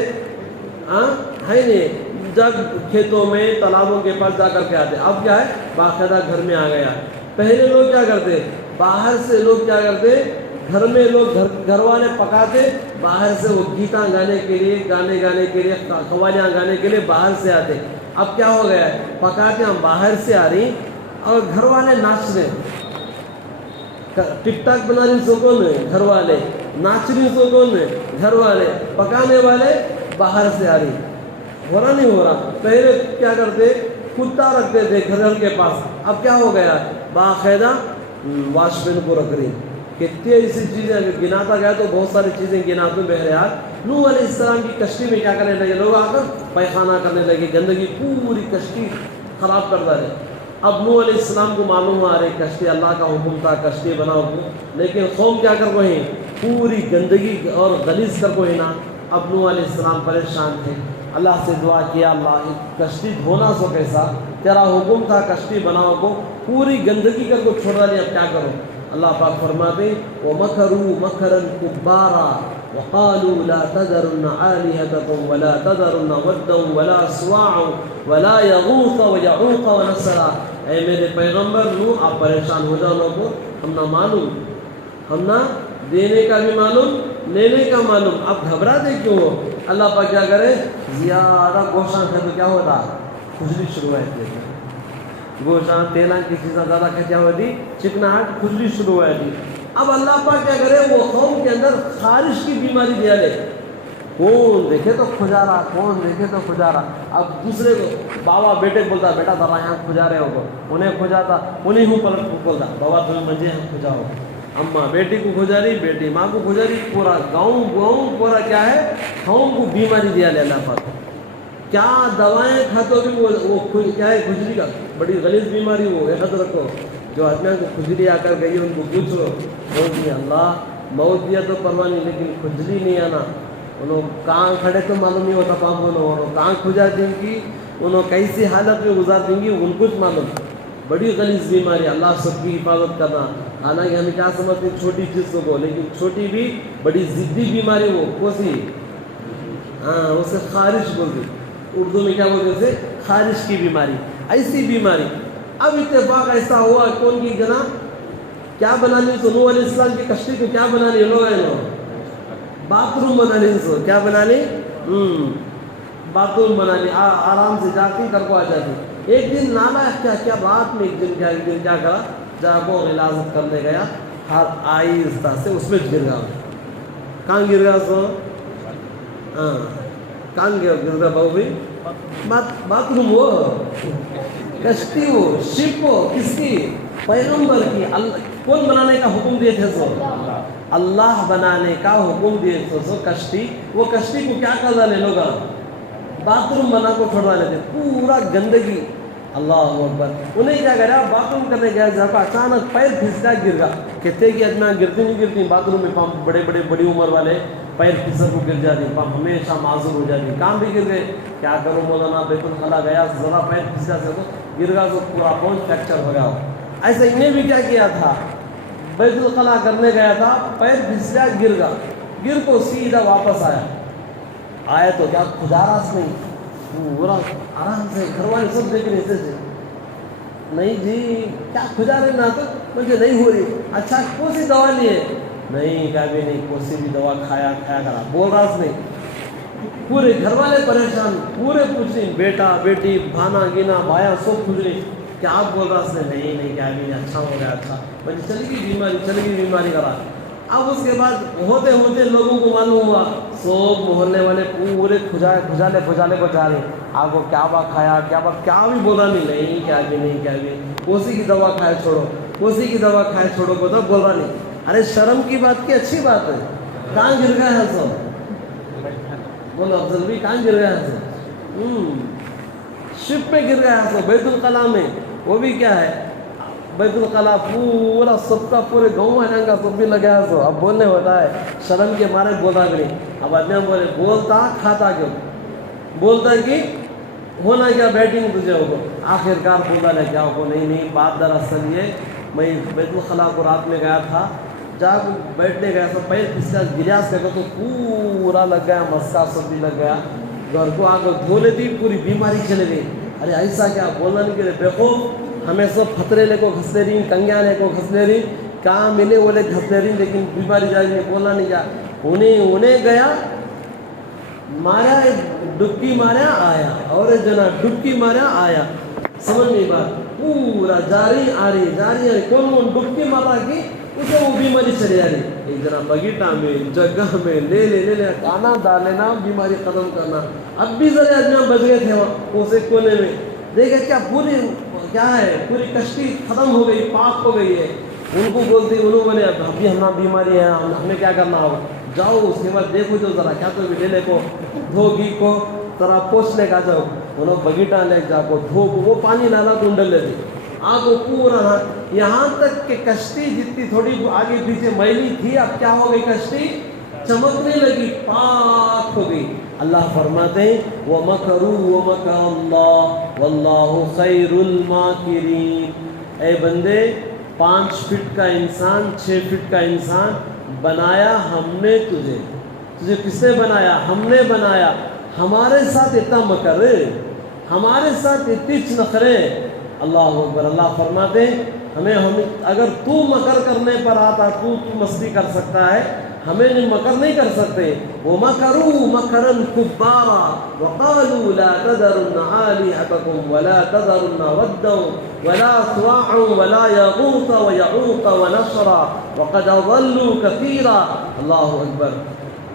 ہے نہیں, جب کھیتوں میں تالابوں کے پاس جا کر کے آتے. اب کیا ہے باقاعدہ گھر میں آ گیا. پہلے لوگ کیا کرتے, باہر سے لوگ کیا کرتے, گھر میں لوگ گھر والے پکاتے, باہر سے وہ گیتاں گانے کے لیے, گانے گانے کے لیے, قوالیاں گانے کے لیے باہر سے آتے. اب کیا ہو گیا ہے, پکاتے ہم باہر سے آ رہی اور گھر والے ناچ رہے. ٹک ٹاک بنا رہی سو کون ہے, گھر والے. ناچ رہی سو کون ہے, گھر والے. پکانے والے باہر سے آ رہی. ہو رہا نہیں ہو رہا. پہلے کیا کرتے, کتا رکھتے تھے گھر کے پاس. اب کیا ہو گیا, باقاعدہ واش مین کو رکھ رہی. کتنی ایسی چیزیں گناتا گیا تو بہت ساری چیزیں گناتے. بہرحال نوح علیہ السلام کی کشتی میں کیا کرنے لگے, لوگ آ کر پیخانہ کرنے لگے, گندگی پوری کشتی خراب کر رہے. اب نوح علیہ السلام کو معلوم ہوا رہے کشتی اللہ کا حکم تھا, کشتی بناؤ کو, لیکن قوم کیا کر رہے ہیں, پوری گندگی اور غلیظ کر رہے نا. اب نوح علیہ السلام پریشان تھے, اللہ سے دعا کیا, اللہ کشتی دھونا سو کیسا, تیرا حکم تھا کشتی بناؤ کو, پوری گندگی کر کو چھوڑا لیا, اب کیا کرو. اللہ پاک فرماتے وَمَكَرُوا مَكْرًا كُبَّارًا وَقَالُوا لَا تَذَرُنَّ آلِهَتَكُمْ وَلَا تَذَرُنَّ وَدًّا وَلَا سُوَاعًا وَلَا يَغُوثَ وَيَعُوقَ وَنَسْرًا. اے میرے پیغمبر نوح آپ پریشان ہو جاؤ لوگوں, ہم نہ معلوم, ہم نہ دینے کا بھی معلوم, لینے کا معلوم. اب گھبراتے کیوں ہو. اللہ پاک کیا کرے, زیادہ گوشت ہے تو کیا ہوتا, کھجلی شروع ہوتی ہے. گوشت تیلاں کی چیزیں زیادہ کیا ہوتی, چکناہٹ, کھجلی شروع ہوتی. اب اللہ پاک کیا کرے, وہ قوم کے اندر خارش کی بیماری دیا لے. کون دیکھے تو کھجا رہا, کون دیکھے تو کھجا رہا. اب دوسرے کو بابا بیٹے بولتا, بیٹا ذرا یہاں کھجا رہے ہو, انہیں کھجاتا, انہیں ہوں پلٹ کو بولتا, بابا تمہیں مجھے یہاں کھجاؤ. اماں بیٹی کو کھجا رہی, بیٹی ماں کو کھجا رہی, پورا گاؤں پورا کیا ہے, قوم کو بیماری دیا لے اللہ پاک. کیا دوائیں کھاتوں بھی وہ کیا ہے, کھجلی کا بڑی غلیظ بیماری. وہ یاد رکھو, جو آدمیوں کو کھجلی آ کر گئی ان کو پوچھو, موت دیا اللہ, موت دیا تو پرواہ نہیں, لیکن کھجلی نہیں آنا. انہوں کہاں کھڑے تو معلوم نہیں ہوتا, پاپوں نے کہاں کھجا دن کی انہوں کیسی حالت میں گزار دیں گی ان کچھ معلوم. بڑی غلیظ بیماری, اللہ سب کی حفاظت کرنا. حالانکہ ہمیں کیا سمجھتے ہیں چھوٹی چیز کو, لیکن چھوٹی بھی بڑی ضدی بیماری وہ کوسی, ہاں اسے خارش بولتے, اردو میں کیا بولتے اسے, خارش کی بیماری, ایسی بیماری. اب اتفاق ایسا ہوا, کون کی جناب کیا بنانی تو نوح علیہ السلام کی کشتی کو کیا بنانی لوگ ہیں, باتھ روم بنانی, سو کیا بنانی, باتھ روم بنانی, آرام سے جاتی کر کو آ جاتی. ایک دن نانا کیا رات میں ایک دن کیا کرا, جا کو غلاظت کرنے گیا, ہر آہستہ سے اس میں گر گیا. کہاں گر گیا سو, ہاں کہاں گر گیا بہو بھی, باتھ روم ہو, کشتی ہو, شپ ہو, کس کی, پیغمبر کی. کون بنانے کا حکم دیے تھے سو, اللہ بنانے کا حکم دیے تھے سو کشتی. وہ کشتی کو کیا کر ڈالے لوگ, باتھ روم بنا کو چھوڑ ڈالے تھے, پورا گندگی. اللہ اکبر. انہیں کیا کرا, باتھ روم کرنے گیا, جہاں پر اچانک پیر پھسلا گر گیا. کہتے کہ اتنا گرتی نہیں گرتی, باتھ روم میں بڑے بڑی عمر والے پیر پھسل کو گر جاتے, ہمیشہ معذور ہو جاتے, کام بھی گر گئے. کیا کرو مولانا, بیت الخلا گیا, ذرا پیر پھسلا سے تو گر گیا, تو پورا بون فریکچر ہو گیا. ایسا انہیں بھی کیا تھا, بیت الخلا کرنے گیا تھا, پیر پھسلا, گر گیا, گر کو سیدھا واپس آیا تو کیا خجاراس نہیں, پورا آرام سے گھر والے سب دیکھ رہے تھے, نہیں جی کیا کھجا رہے نا, تو مجھے نہیں ہو رہی. اچھا کون سی دوا لیے, نہیں کیا بھی نہیں, کون سی بھی دوا کھایا کرا, بول رہا نہیں. پورے گھر والے پریشان, پورے پوچھ رہی, بیٹا بیٹی بھانا گینا بھایا سب پوچھ رہی, کیا آپ بول رہا ہے, نہیں کیا بھی نہیں, اچھا ہو گیا, اچھا مجھے چلی گئی بیماری کرا. اب اس کے بعد ہوتے لوگوں کو معلوم ہوا, سب محلے والے پورے کھجالے کو جا رہے, آپ کو کیا با کھایا, کیا بھی بولا نہیں, کیا بھی کوسی کی دوا کھائے چھوڑو کو تو بول رہا نہیں. ارے شرم کی بات کی اچھی بات ہے. کہاں گر گیا ہے سب, بولو افضل بھی کہاں گر گیا ہے سب, شپ پہ گر گیا ہے سب, بیت الخلا میں. وہ بھی کیا ہے, بیت الخلا پورا سب کا, پورے گاؤں والوں کا سب بھی لگا ہے. سو اب بولنے ہوتا ہے, شرم کے مارے بولا بھی نہیں. اب آدمی بولے, بولتا کھاتا کیوں, بولتا کہ ہونا کیا بیٹنگ تجھے ہوگا. آخر کار بولا ہے کیا ہو, نہیں بات دراصل یہ, میں بیت الخلا کو رات میں گیا تھا, جا بیٹھنے گیا تھا, پیر پھسلا گریاس کر تو پورا لگ گیا, مسکا سب بھی لگ گیا. گھر کو آ کر دھو لیتی, پوری بیماری چلے گئی. ارے ایسا کیا, بولنا نہیں کہ بیوقوف, ہمیں سب پھترے لے کو گھسنے رہی, کنگیا لے کو گھسنے رہی, کہاں ملے وہ لے گھسنے رہی, لیکن بیماری جا رہی, بولنا نہیں کیا. انہیں گیا مارا, ڈبکی مارا آیا, اور جنا ڈبکی مارا آیا, سمجھ نہیں بات, پورا جاری آ رہی, کون ڈبکی مارا کی اسے وہ بیماری چلی آ رہی. ایک جنا بگیٹا میں, جگہ میں لے کھانا ڈالنا, بیماری ختم کرنا. اب بھی ذرا آدمی بچ گئے تھے وہاں اسے کونے میں, دیکھے کیا پوری کیا ہے, پوری کشتی ختم ہو گئی, پاک ہو گئی ہے. ان کو بولتے, انہوں بولے ابھی ہمارا بیماری ہے, ہمیں کیا کرنا ہوگا, جاؤ اس کے بعد دیکھو جو ذرا کیا تو لے کو دھوگی کو ذرا پوچھ لے کا جاؤ, انہوں بگیٹا لے جا کو دھو کو, وہ پانی لانا ڈونڈل لیتے, آپ کو پورا یہاں تک کہ کشتی جتنی تھوڑی آگے پیچھے میلی تھی, اب کیا ہو گئی, کشتی چمکنے لگی, پاک ہو گئی. اللہ فرماتے ہیں, وَمَكَرُوا وَمَكَرَ اللَّهُ وَاللَّهُ خَيْرُ الْمَاكِرِينَ. اے بندے, 5 فٹ کا انسان, 6 فٹ کا انسان بنایا ہم نے تجھے کس نے بنایا, ہم نے بنایا. ہمارے ساتھ اتنا مکر, ہمارے ساتھ اتنی نخرے. اللہ اکبر. اللہ فرماتے ہیں, ہمیں اگر تو مکر کرنے پر آتا, تو مستی کر سکتا ہے, ہمیں مکر نہیں کر سکتے. وَمَكَرُوا مَكْرًا كُبَّارًا وَقَالُوا لَا تَذَرُنَّ آلِهَتَكُمْ وَلَا تَذَرُنَّ وَدًّا وَلَا سُوَاعًا وَلَا يَغُوثَ وَيَعُوقَ وَنَسْرًا وَقَدْ أَضَلُّوا كَثِيرًا. اللہ اکبر.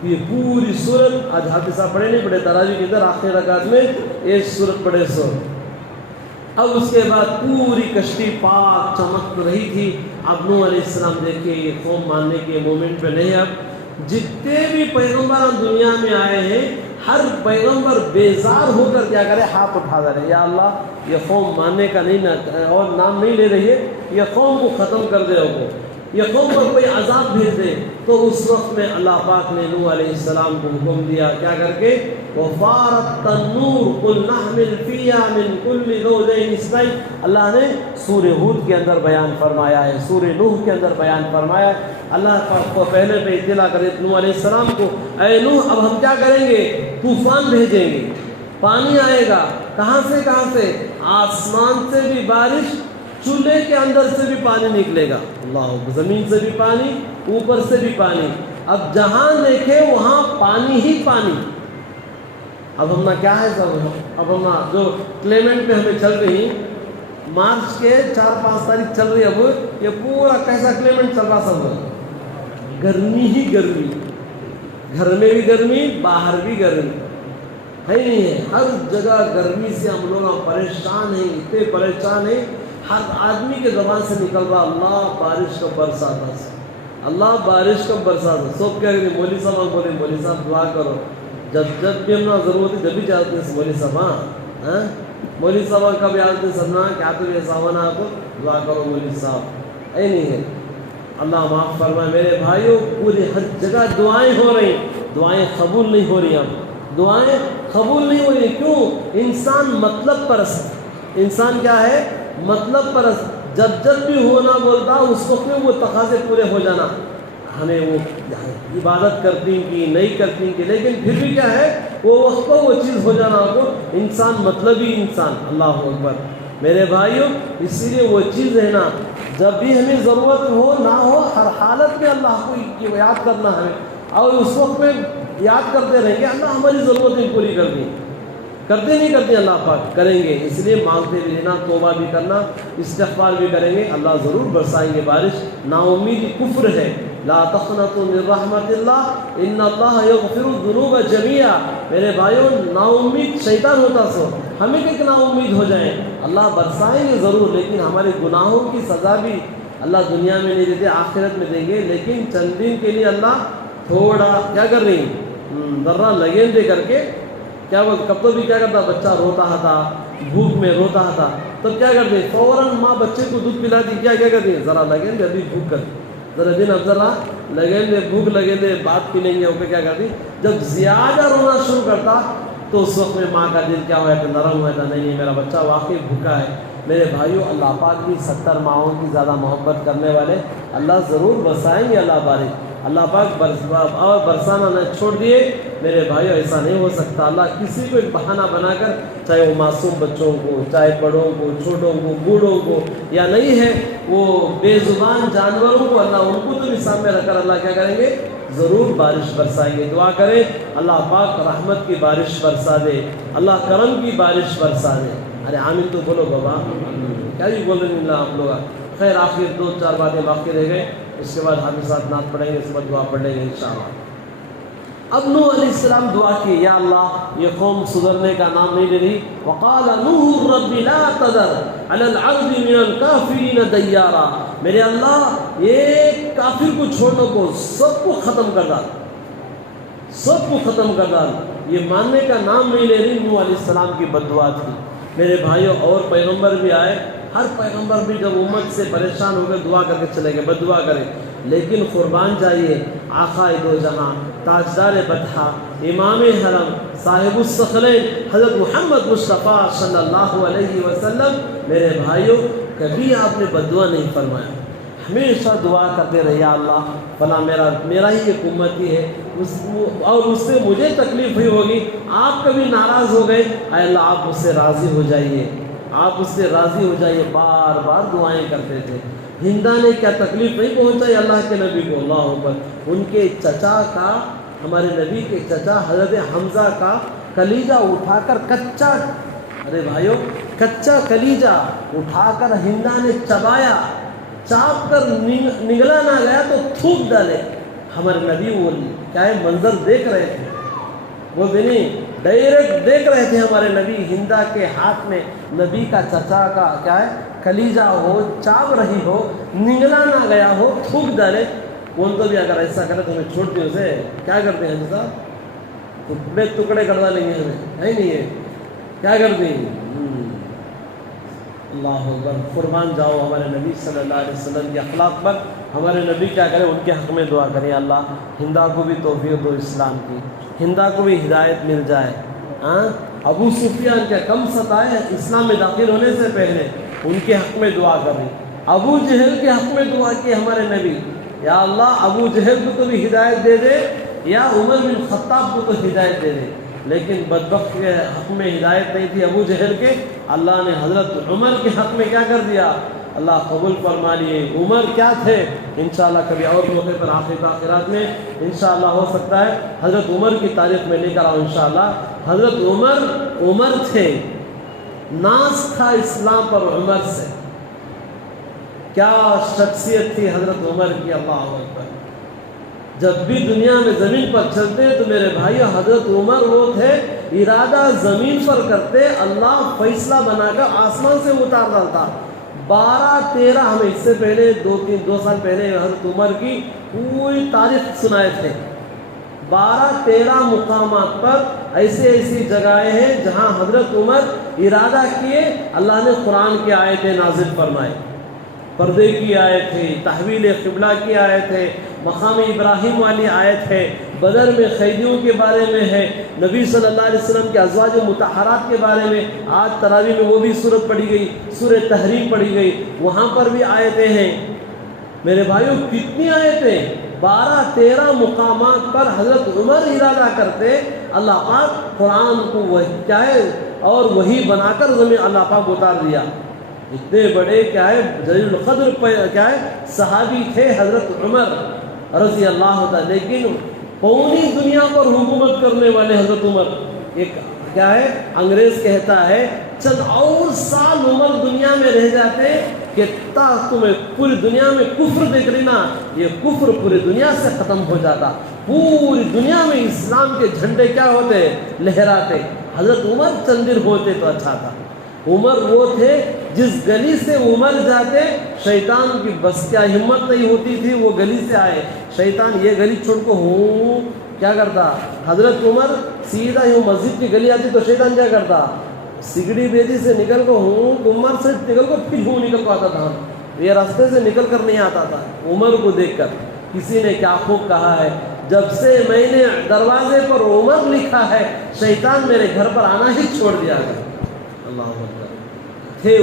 یہ پوری سورت آج حافظ صاحب پڑھے نہیں پڑھے, تراویح کے اندر آخری رکعت میں ایک سورت پڑھے سو. اب اس کے بعد پوری کشتی پاک چمک رہی تھی. اب نوح علیہ السلام دیکھیے, یہ قوم ماننے کے مومنٹ پہ نہیں. اب جتنے بھی پیغمبر دنیا میں آئے ہیں, ہر پیغمبر بیزار ہو کر کیا کرے, ہاتھ اٹھا دے, یا اللہ یہ قوم ماننے کا نہیں اور نام نہیں لے رہی ہے, یہ قوم کو ختم کر دے. یہ قوم پر کوئی عذاب بھیج دے، تو اس وقت میں اللہ پاک نے نوح علیہ السلام کو حکم دیا کیا کر کے وَفَارَتْ تَنُّورُ قُلْ نَحْمِلْ فِيهَا مِنْ كُلِّ زَوْجَيْنِ اثْنَيْنِ۔ اللہ نے سورہ ہود کے اندر بیان فرمایا ہے، سورہ نوح کے اندر بیان فرمایا ہے۔ اللہ پاک کو پہلے پہ اطلاع کرے نوح علیہ السلام کو، اے نوح اب ہم کیا کریں گے، طوفان بھیجیں گے، پانی آئے گا، کہاں سے آسمان سے بھی بارش، چولہے کے اندر سے بھی پانی نکلے گا، اللہ، زمین سے بھی پانی، اوپر سے بھی پانی، اب جہاں دیکھے وہاں پانی ہی پانی۔ اب ہم کیا ہے سب، اب ہم جو کلیمنٹ پہ ہمیں چل رہی، مارچ کے 4-5 تاریخ چل رہی، اب یہ پورا کیسا کلیمنٹ چل رہا سب، گرمی ہی گرمی، گھر میں بھی گرمی، باہر بھی گرمی ہے نہیں ہے، ہر جگہ گرمی سے ہم لوگ پریشان ہیں، اتنے پریشان ہیں، ہر آدمی کے زبان سے نکل رہا اللہ بارش کا برسات ہے، اللہ بارش کا برسات ہے۔ سب کہہ رہے مولوی صاحب بولے مولوی صاحب دعا کرو، جب بھی ہم ضرورت ہے جب بھی چاہتے ہیں مولوی صاحب، ہاں مولوی صاحب کا بھی آتے سننا کیا تو ایسا ہونا آپ دعا کرو مولوی صاحب، اے نہیں ہے، اللہ معاف فرمائے میرے بھائیوں، پوری ہر جگہ دعائیں ہو رہی، دعائیں قبول نہیں ہو رہی، اب دعائیں قبول نہیں ہو رہی، کیوں؟ انسان مطلب پرست، انسان کیا ہے، مطلب پرست، جب بھی ہونا بولتا اس وقت میں وہ تقاضے پورے ہو جانا، ہمیں وہ عبادت کرتی کی نہیں کرتی کی، لیکن پھر بھی کیا ہے وہ وقت کو وہ چیز ہو جانا کو، انسان مطلبی انسان، اللہ اکبر میرے بھائیوں، اسی لیے وہ چیز ہے نا، جب بھی ہمیں ضرورت ہو نہ ہو، ہر حالت میں اللہ کو یاد کرنا ہے، اور اس وقت میں یاد کرتے رہیں گے اللہ ہماری ضرورتیں پوری کر دیں، کرتے نہیں کرتے اللہ پاک کریں گے، اس لیے مانگتے بھی رہنا، توبہ بھی کرنا، استغفار بھی کریں گے، اللہ ضرور برسائیں گے بارش۔ نا امیدی کفر ہے، لا تقنطوا من رحمت اللہ ان اللہ یغفر الذنوب جميعا، میرے بھائیوں نا امید شیطان ہوتا سو، ہمیں کہ نا امید ہو جائیں، اللہ برسائیں گے ضرور، لیکن ہمارے گناہوں کی سزا بھی اللہ دنیا میں نہیں دیتے، آخرت میں دیں گے، لیکن چند دن کے لیے اللہ تھوڑا کیا کر رہی ذرہ لگن دے کر کے، کیا وہ کب تو بھی کیا کرتا، بچہ روتا تھا، بھوک میں روتا تھا، تب کیا کرتے فوراً ماں بچے کو دودھ پلاتی، کیا کرتی ذرا لگیں دے ابھی بھوک کر، ذرا دن اب ذرا لگیں دے، بھوک لگیں دے، بات پی لیں گے، اوپر کیا کرتی، جب زیادہ رونا شروع کرتا تو اس وقت میں ماں کا دل کیا ہوا تھا، نرم ہوا تھا، نہیں میرا بچہ واقعی بھوکا ہے۔ میرے بھائیوں اللہ پاک بھی 70 ماہوں کی زیادہ محبت کرنے والے، اللہ ضرور برسائیں گے، اللہ بارک، اللہ پاک اور برسانا نہ چھوڑ دیے۔ میرے بھائیوں ایسا نہیں ہو سکتا، اللہ کسی کو ایک بہانہ بنا کر، چاہے وہ معصوم بچوں کو، چاہے بڑوں کو، چھوٹوں کو، بوڑھوں کو، یا نہیں ہے وہ بے زبان جانوروں کو، اللہ ان کو تو بھی سامنے رکھ کر اللہ کیا کریں گے، ضرور بارش برسائیں گے۔ دعا کریں اللہ پاک رحمت کی بارش برسا دے، اللہ کرم کی بارش برسا دے۔ ارے آمین تو بولو بابا، کیا ہی بول رہے ہیں اللہ آپ لوگ۔ خیر آخر 2-4 باتیں باقی رہ گئے، اس کے بعد ہم ساتھ نعت پڑھیں گے، اس کے بعد دعا پڑھ لیں گے انشاءاللہ۔ اب نوح علیہ السلام دعا کی، یا اللہ یہ قوم سدھرنے کا نام نہیں لے رہی، وقال نوح رب لا تذر علی الارض من الکافرین دیارا، میرے اللہ یہ کافر کو چھوڑنے کو، سب کو ختم کر ڈال، سب کو ختم کر ڈال، یہ ماننے کا نام نہیں لے رہی۔ نوح علیہ السلام کی بد دعا تھی میرے بھائیوں، اور پیغمبر بھی آئے، ہر پیغمبر بھی جب امت سے پریشان ہو گئے دعا کر کے چلے گئے، بد دعا کرے، لیکن قربان جائیے آقا دو جہاں، تاجدار بطحہ، امام حرم، صاحب الثقلین حضرت محمد مصطفیٰ صلی اللہ علیہ وسلم، میرے بھائیوں کبھی آپ نے بد دعا نہیں فرمایا، ہمیشہ دعا کرتے رہے، یا اللہ فلاں میرا ہی ایک امتی ہے اور اس سے مجھے تکلیف ہوئی ہوگی، آپ کبھی ناراض ہو گئے، اے اللہ آپ اس سے راضی ہو جائیے، آپ اس سے راضی ہو جائیے، بار بار دعائیں کرتے تھے۔ ہندا نے کیا تکلیف نہیں پہنچائی اللہ کے نبی کو، اللہ اکبر، ان کے چچا کا، ہمارے نبی کے چچا حضرت حمزہ کا کلیجہ اٹھا کر کچا، ارے بھائیو کچا کلیجہ اٹھا کر ہندا نے چبایا، چاپ کر نگلا نہ گیا تو تھوک ڈالے، ہمارے نبی وہ کیا ہے منظر دیکھ رہے تھے، وہ نہیں ڈائریکٹ دیکھ رہے تھے ہمارے نبی، ہندا کے ہاتھ میں نبی کا چچا کا کیا ہے کلیجہ ہو، چاپ رہی ہو، نگلا نہ گیا ہو، تھوک ڈالے، کون تو بھی اگر ایسا کرے تو ہمیں چھوڑ دیں، اسے کیا کرتے ہیں حضرت ٹکڑے ٹکڑے کر ڈالیں گے، ہمیں ہے نہیں ہے، کیا کرتے ہیں اللہ اکبر، قربان جاؤ ہمارے نبی صلی اللہ علیہ وسلم کے اخلاق پر. ہمارے نبی کیا کریں، ان کے حق میں دعا کریں، اللہ ہندا کو بھی توفیق دو اسلام کی، ہندا کو بھی ہدایت مل جائے. ہاں ابو سفیان کیا کم ستائے اسلام میں داخل ہونے سے پہلے، ان کے حق میں دعا کریں. ابو جہل کے حق میں دعا کی ہمارے نبی، یا اللہ ابو جہل کو تو بھی ہدایت دے دے، یا عمر بن خطاب کو تو ہدایت دے دے. لیکن بدبخت کے حق میں ہدایت نہیں تھی ابو جہل کے، اللہ نے حضرت عمر کے حق میں کیا کر دیا، اللہ قبول فرما لیے. عمر کیا تھے، انشاءاللہ کبھی اور موقع پر آخری تاخیرات میں انشاءاللہ ہو سکتا ہے حضرت عمر کی تاریخ میں لے کر آؤں انشاءاللہ. حضرت عمر تھے، ناز تھا اسلام پر عمر سے. کیا شخصیت تھی حضرت عمر کی، اللہ اکبر. جب بھی دنیا میں زمین پر چلتے تو میرے بھائیو حضرت عمر وہ تھے، ارادہ زمین پر کرتے اللہ فیصلہ بنا کر آسمان سے اتار ڈالتا. 12-13 ہمیں اس سے پہلے 2 سال پہلے حضرت عمر کی پوری تاریخ سنائے تھے. 12-13 مقامات پر ایسی جگہیں ہیں جہاں حضرت عمر ارادہ کیے، اللہ نے قرآن کی آیتیں نازل فرمائے. پردے کی آیت ہے، تحویل قبلہ کی آیت ہے، مقام ابراہیم والی آیت ہے، بدر میں قیدیوں کے بارے میں ہے، نبی صلی اللہ علیہ وسلم کے ازواج مطہرات کے بارے میں. آج تراویح میں وہ بھی سورت پڑھی گئی، سورہ تحریم پڑھی گئی، وہاں پر بھی آیتیں ہیں. میرے بھائیوں کتنی آیتیں، 12-13 مقامات پر حضرت عمر ارادہ کرتے، اللہ پاک قرآن کو کیا ہے اور وہی بنا کر زمین اللہ پاک اتار دیا. اتنے بڑے کیا ہے جلیل القدر کیا ہے صحابی تھے حضرت عمر رضی اللہ تعالی. لیکن پوری دنیا پر حکومت کرنے والے حضرت عمر، ایک کیا ہے انگریز کہتا ہے چند اور سال عمر دنیا میں رہ جاتے کہ تمہیں پوری دنیا میں کفر دیکھ لینا، یہ کفر پوری دنیا سے ختم ہو جاتا، پوری دنیا میں اسلام کے جھنڈے کیا ہوتے لہراتے. حضرت عمر چند دن ہوتے تو اچھا تھا. عمر وہ تھے جس گلی سے عمر جاتے شیطان کی بس کیا ہمت نہیں ہوتی تھی، وہ گلی سے آئے شیطان یہ گلی چھوڑ کو کیا کرتا. حضرت عمر سیدھا یوں مسجد کی گلی آتی تو شیطان کیا کرتا، سگڑی بیدی سے نکل کو عمر سے نکل کو پھر نکل کو آتا تھا، یہ راستے سے نکل کر نہیں آتا تھا. عمر کو دیکھ کر کسی نے کیا خوب کہا ہے، جب سے میں نے دروازے پر عمر لکھا ہے شیطان میرے گھر پر آنا ہی چھوڑ دیا گیا. اللہ اکبر. تھے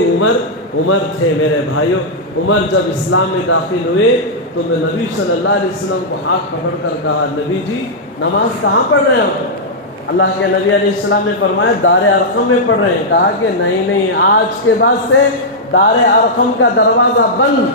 عمر تھے میرے بھائیوں. عمر جب اسلام میں داخل ہوئے تو میں نبی صلی اللہ علیہ وسلم کو ہاتھ پکڑ کر کہا، نبی جی نماز کہاں پڑھ رہے ہو؟ اللہ کے نبی علیہ السلام نے فرمایا دار ارقم میں پڑھ رہے ہیں. کہا کہ نہیں آج کے بعد سے دار ارقم کا دروازہ بند،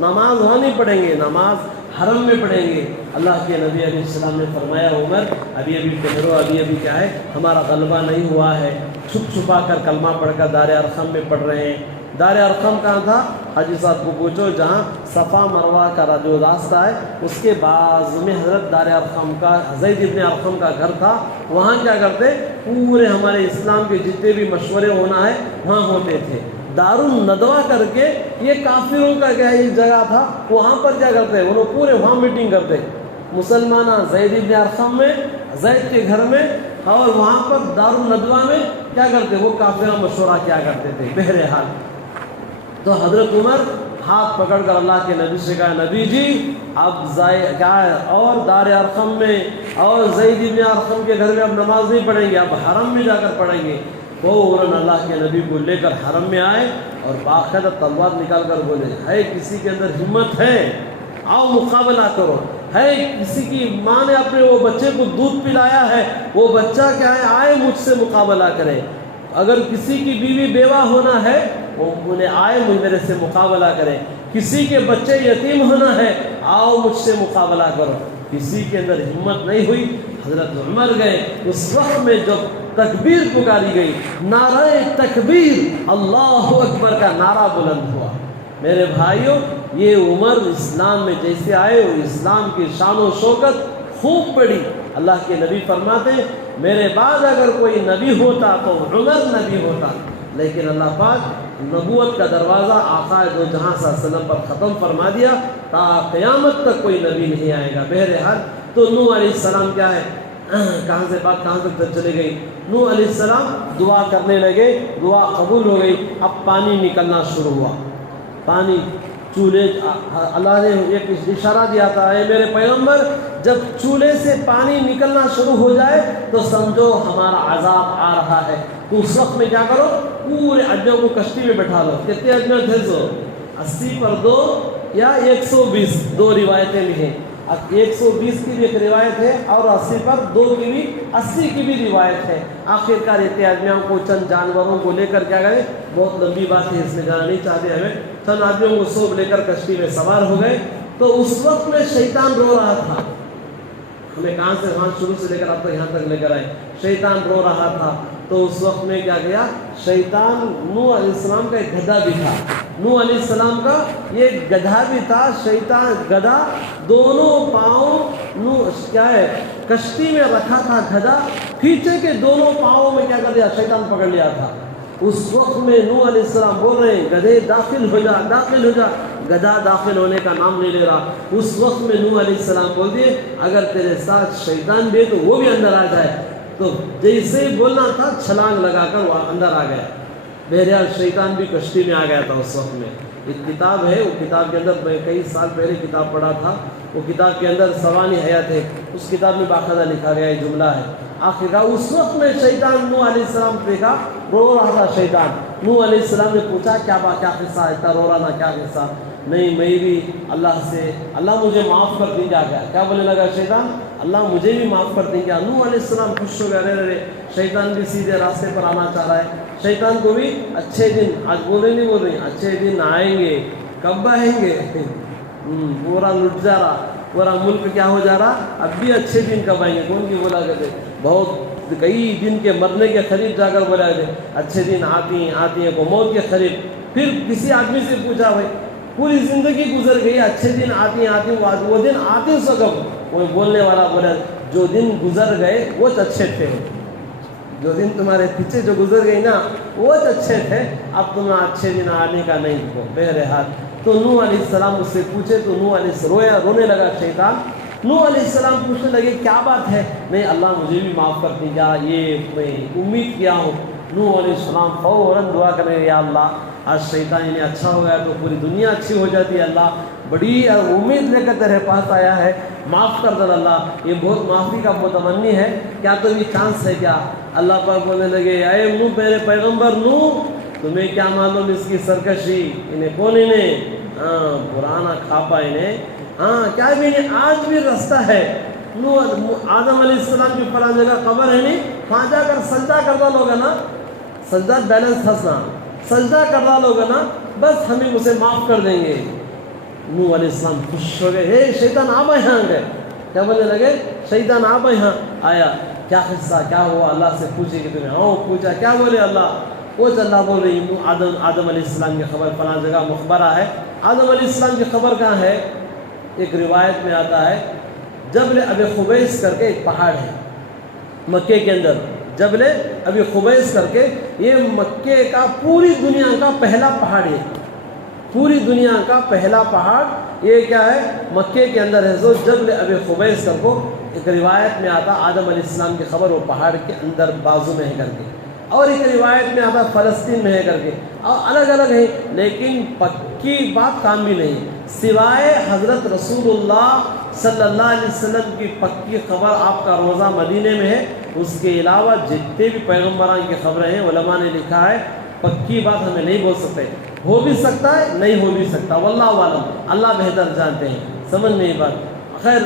نماز وہاں نہیں پڑھیں گے، نماز حرم میں پڑھیں گے. اللہ کے نبی علیہ السلام نے فرمایا عمر ابھی ٹھہرو، ابھی کیا ہے ہمارا غلبہ نہیں ہوا ہے. چھپ چھپا کر کلمہ پڑھ کر دار ارقم میں پڑھ رہے ہیں. دار ارقم کہاں تھا؟ حاجی صاحب کو پوچھو. جہاں صفا مروہ کا جو راستہ ہے اس کے بعد میں حضرت دار ارقم کا زید ابن ارقم کا گھر تھا. وہاں کیا کرتے پورے ہمارے اسلام کے جتنے بھی مشورے ہونا ہے وہاں ہوتے تھے. دار الندوہ کر کے یہ کافروں کا کیا ایک جگہ تھا، وہاں پر کیا کرتے وہ لوگ پورے وہاں میٹنگ کرتے مسلمان زید ابن ارقم میں، زید کے گھر میں، اور وہاں پر دار الندوہ میں کیا کرتے وہ کافرہ مشورہ کیا کرتے تھے. بہرحال تو حضرت عمر ہاتھ پکڑ کر اللہ کے نبی سے کہا، نبی جی اب کیا ہے اور دار ارقم میں اور زید ابن ارقم کے گھر میں اب نماز نہیں پڑھیں گے، اب حرم میں جا کر پڑھیں گے. وہ عمر اللہ کے نبی کو لے کر حرم میں آئے اور باقاعدہ تلوار نکال کر بولے، ہے کسی کے اندر ہمت ہے آؤ مقابلہ کرو. ہے کسی کی ماں نے اپنے وہ بچے کو دودھ پلایا ہے، وہ بچہ کیا ہے آئے مجھ سے مقابلہ کرے. اگر کسی کی بیوی بیوہ ہونا ہے وہ انہیں آئے میرے سے مقابلہ کرے. کسی کے بچے یتیم ہونا ہے آؤ مجھ سے مقابلہ کرو. کسی کے اندر ہمت نہیں ہوئی. حضرت عمر گئے. اس وقت میں جب تکبیر پکاری گئی، نعرہ تکبیر اللہ اکبر کا نعرہ بلند ہوا. میرے بھائیوں یہ عمر اسلام میں جیسے آئے وہ اسلام کی شان و شوکت خوب بڑھی. اللہ کے نبی فرماتے میرے بعد اگر کوئی نبی ہوتا تو عمر نبی ہوتا، لیکن اللہ پاک نبوت کا دروازہ آقا دو جہاں صلی اللہ علیہ وسلم پر ختم فرما دیا، تا قیامت تک کوئی نبی نہیں آئے گا. بہرحال تو نوح علیہ السلام کیا ہے کہاں سے بات کہاں تک چلے گئی. نوح علیہ السلام دعا کرنے لگے, دعا قبول ہو گئی. اب پانی نکلنا شروع ہوا. پانی چولہے, اللہ نے ایک اشارہ دیا تھا, اے میرے پیغمبر جب چولہے سے پانی نکلنا شروع ہو جائے تو سمجھو ہمارا عذاب آ رہا ہے. تو اس وقت میں کیا کرو, پورے آدمیوں کو کشتی میں بٹھا لو. کتنے آدمی تھے؟ 80 پر 2 یا 120, 2 روایتیں بھی ہیں. 120 کی بھی ایک روایت ہے اور 80 پر 2 کی بھی, 80 کی بھی روایت ہے. آخر کار اتنے آدمیوں کو, چند جانوروں کو لے کر کیا کرے, بہت لمبی بات ہے, اس میں جانا نہیں چاہتے ہمیں. چند آدمیوں کو سونپ لے کر کشتی میں سوار ہو گئے. تو اس وقت میں شیطان رو رہا تھا. ہمیں کہاں سے وہاں شروع سے لے کر اب تک یہاں تک لے کر آئے. شیطان رو رہا تھا. تو اس وقت میں کیا کیا, شیطان, نوح علیہ السلام کا ایک گدھا بھی تھا. نوح علیہ السلام کا یہ گدھا بھی تھا. شیطان گدھا دونوں پاؤں کیا ہے, کشتی میں رکھا تھا. گدھا پیچھے کے دونوں پاؤں میں کیا کر دیا, شیطان پکڑ لیا تھا. اس وقت میں نوح علیہ السلام بول رہے ہیں, گدھے داخل ہو جا, داخل ہو جا. گدھا داخل ہونے کا نام نہیں لے رہا. اس وقت میں نوح علیہ السلام بول دیے, اگر تیرے ساتھ شیطان بھی ہے تو وہ بھی اندر آ جائے. تو جیسے ہی بولنا تھا چھلانگ لگا کر وہ اندر آ گیا. بہرحال شیطان بھی کشتی میں آ گیا تھا. اس وقت میں ایک کتاب ہے, وہ کتاب کے اندر میں کئی سال پہلے کتاب پڑھا تھا. وہ کتاب کے اندر سوانی حیات ہے, اس کتاب میں باقاعدہ لکھا گیا یہ جملہ ہے. آخر کار اس وقت میں شیطان نوح علیہ السلام دیکھا, رو رہا تھا شیطان. نوح علیہ السلام نے پوچھا کیا بات, کیا قصہ ہے, اتنا رو رہا تھا, کیا قصہ؟ نہیں, میں بھی اللہ سے, اللہ مجھے معاف کر دیں. کیا بولنے لگا شیطان, اللہ مجھے بھی معاف کر دیں گے. نوح علیہ السلام خوش ہو گئے. رے شیطان بھی سیدھے راستے پر آنا چاہ رہا ہے. شیطان کو بھی اچھے دن, آج بولے نہیں بول رہے, اچھے دن آئیں گے. کب آئیں گے؟ پورا لٹ جا رہا, پورا ملک کیا ہو جا رہا, اب بھی اچھے دن کب آئیں گے. کون کی بولا کرتے, بہت کئی دن کے مرنے کے قریب جا کر بولا کرتے اچھے دن آتی ہیں کو موت کے قریب. پھر کسی آدمی سے پوچھا, بھائی پوری زندگی گزر گئی, اچھے دن آتی ہیں, وہ دن آتے سو کب؟ وہ بولنے والا بولا, جو دن گزر گئے وہ اچھے تھے. جو دن تمہارے پیچھے جو گزر گئی نا وہ اچھے تھے, اب تمہیں اچھے دن آنے کا نہیں. کو بہرحال تو نوح علیہ السلام اس سے پوچھے تو نوح علیہ السلام رونے لگا شیطان. نوح علیہ السلام پوچھنے لگے کیا بات ہے؟ نہیں, اللہ مجھے بھی معاف کر دیں گا, یہ میں امید کیا ہوں. نوح علیہ السلام فوراً دعا کریں, یا اللہ آج شیطان انہیں اچھا ہو گیا تو پوری دنیا اچھی ہو جاتی ہے. اللہ بڑی امید لے کر تیرے پاس آیا ہے, معاف کر دے اللہ, یہ بہت معافی کا متمنی ہے, کیا تو یہ چانس ہے کیا؟ اللہ پاک بولنے لگے, اے نوح میرے پیغمبر نوح, تمہیں کیا معلوم اس کی سرکشی, انہیں کون, انہیں پرانا کھاپا, انہیں کیا بھی نہیں, آج بھی رستہ ہے. آدم علیہ السلام کی فلاں جگہ قبر ہے نہیں, وہاں جا کر سجدہ کرتا لوگا نا, سجدہ بیلنس پھنسنا, سجدہ کرتا لوگا نا, بس ہمیں اسے معاف کر دیں گے. نوح علیہ السلام خوش ہو گئے. ہے شیطان آپ یہاں گئے, کیا بولنے لگے, شیطان آپ یہاں آیا, کیا قصہ, کیا ہوا؟ اللہ سے پوچھے کہ تمہیں پوچھا, کیا بولے اللہ؟ وہ اللہ بول رہی ہوں, آدم علیہ السلام کی خبر فلاں جگہ مخبرہ ہے. آدم علیہ السلام کی خبر کہاں ہے؟ ایک روایت میں آتا ہے جبل ابی قبیس کر کے ایک پہاڑ ہے مکے کے اندر. جبل ابی قبیس کر کے, یہ مکے کا پوری دنیا کا پہلا پہاڑ ہے. پوری دنیا کا پہلا پہاڑ یہ کیا ہے, مکے کے اندر ہے. سو جبل ابی قبیس کر کو ایک روایت میں آتا آدم علیہ السلام کی خبر وہ پہاڑ کے اندر بازو میں ہے کر کے, اور ایک روایت میں آتا فلسطین میں ہے کر کے, اور الگ الگ ہے, لیکن پکی بات کام بھی نہیں. سوائے حضرت رسول اللہ صلی اللہ علیہ وسلم کی پکی خبر آپ کا روزہ مدینے میں ہے, اس کے علاوہ جتنے بھی پیغمبران کی خبریں ہیں علماء نے لکھا ہے پکی بات ہمیں نہیں بول سکتے. ہو بھی سکتا ہے, نہیں ہو بھی سکتا, واللہ عالم, اللہ بہتر جانتے ہیں. سمجھ نہیں بات. خیر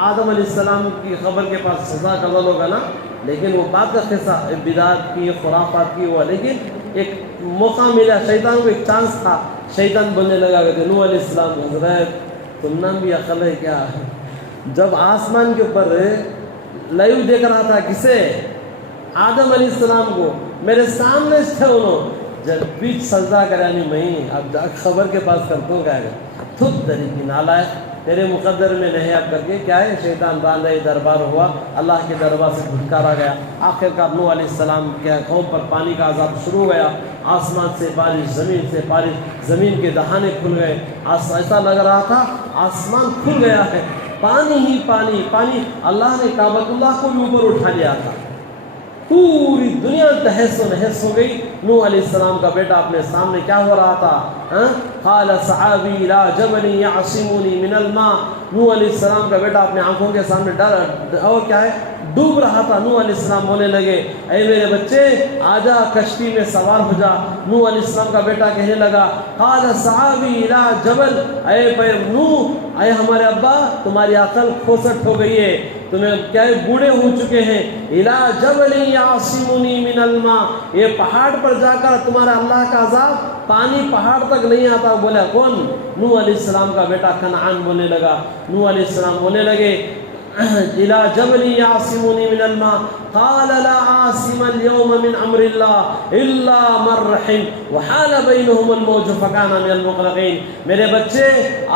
آدم علیہ السلام کی خبر کے پاس سزا کا ہوگا نا, لیکن وہ بات کا قصہ بدعات کی, خرافات کی ہوا, لیکن ایک موقع ملا شیطان کو, ایک چانس تھا. شیطان بولنے لگا کہ نوح علیہ السلام, حضرت تم نام بھی عقل ہے کیا؟ جب آسمان کے اوپر لائیو دیکھ رہا تھا کسے, آدم علیہ السلام کو, میرے سامنے تھے انہوں, جب بیچ سجدہ کرانی میں, اب جا خبر کے پاس کرتا ہوں, کیا ہے تھت دری کی نالائق, تیرے مقدر میں نہیں اب کر کے کیا ہے. شیطان باندھا دربار ہوا, اللہ کے دربار سے دھٹکارا گیا. آخر کار نوح علیہ السلام کے قوم پر پانی کا عذاب شروع ہو گیا. آسمان سے بارش, زمین سے بارش, زمین کے دہانے کھل گئے. ایسا لگ رہا تھا آسمان کھل گیا ہے. پانی ہی پانی پانی. اللہ نے کعبۃ اللہ کو بھی اوپر اٹھا لیا تھا. پوری دنیا تہس و نہس ہو گئی. نوح علیہ السلام کا بیٹا اپنے سامنے کیا ہو رہا تھا؟ قال صحابی لا جبل یعصمنی من الماء. نوح علیہ السلام کا بیٹا اپنے آنکھوں کے سامنے اور کیا ہے ڈوب رہا تھا. نوح علیہ السلام بولنے لگے اے میرے بچے آجا کشتی میں سوار ہو جا. نوح علیہ السلام کا بیٹا کہنے لگا قال صحابی لا جبل. اے نوح اے ہمارے ابا تمہاری عقل کھوسٹ ہو گئی ہے, تمہیں کیا ہے بوڑھے ہو چکے ہیں. الا جبل یعصمنی من الماء. یہ پہاڑ پر جا کر تمہارا اللہ کا عذاب پانی پہاڑ تک نہیں آتا. بولا کون؟ نوح علیہ السلام کا بیٹا کنعان بولنے لگا. نوح علیہ السلام بولنے لگے الا جبل یعصمنی من الماء قال لا عاصم اليوم من امر الله الا من رحم وحال بينهم الموج فكان من المغرقين. میرے بچے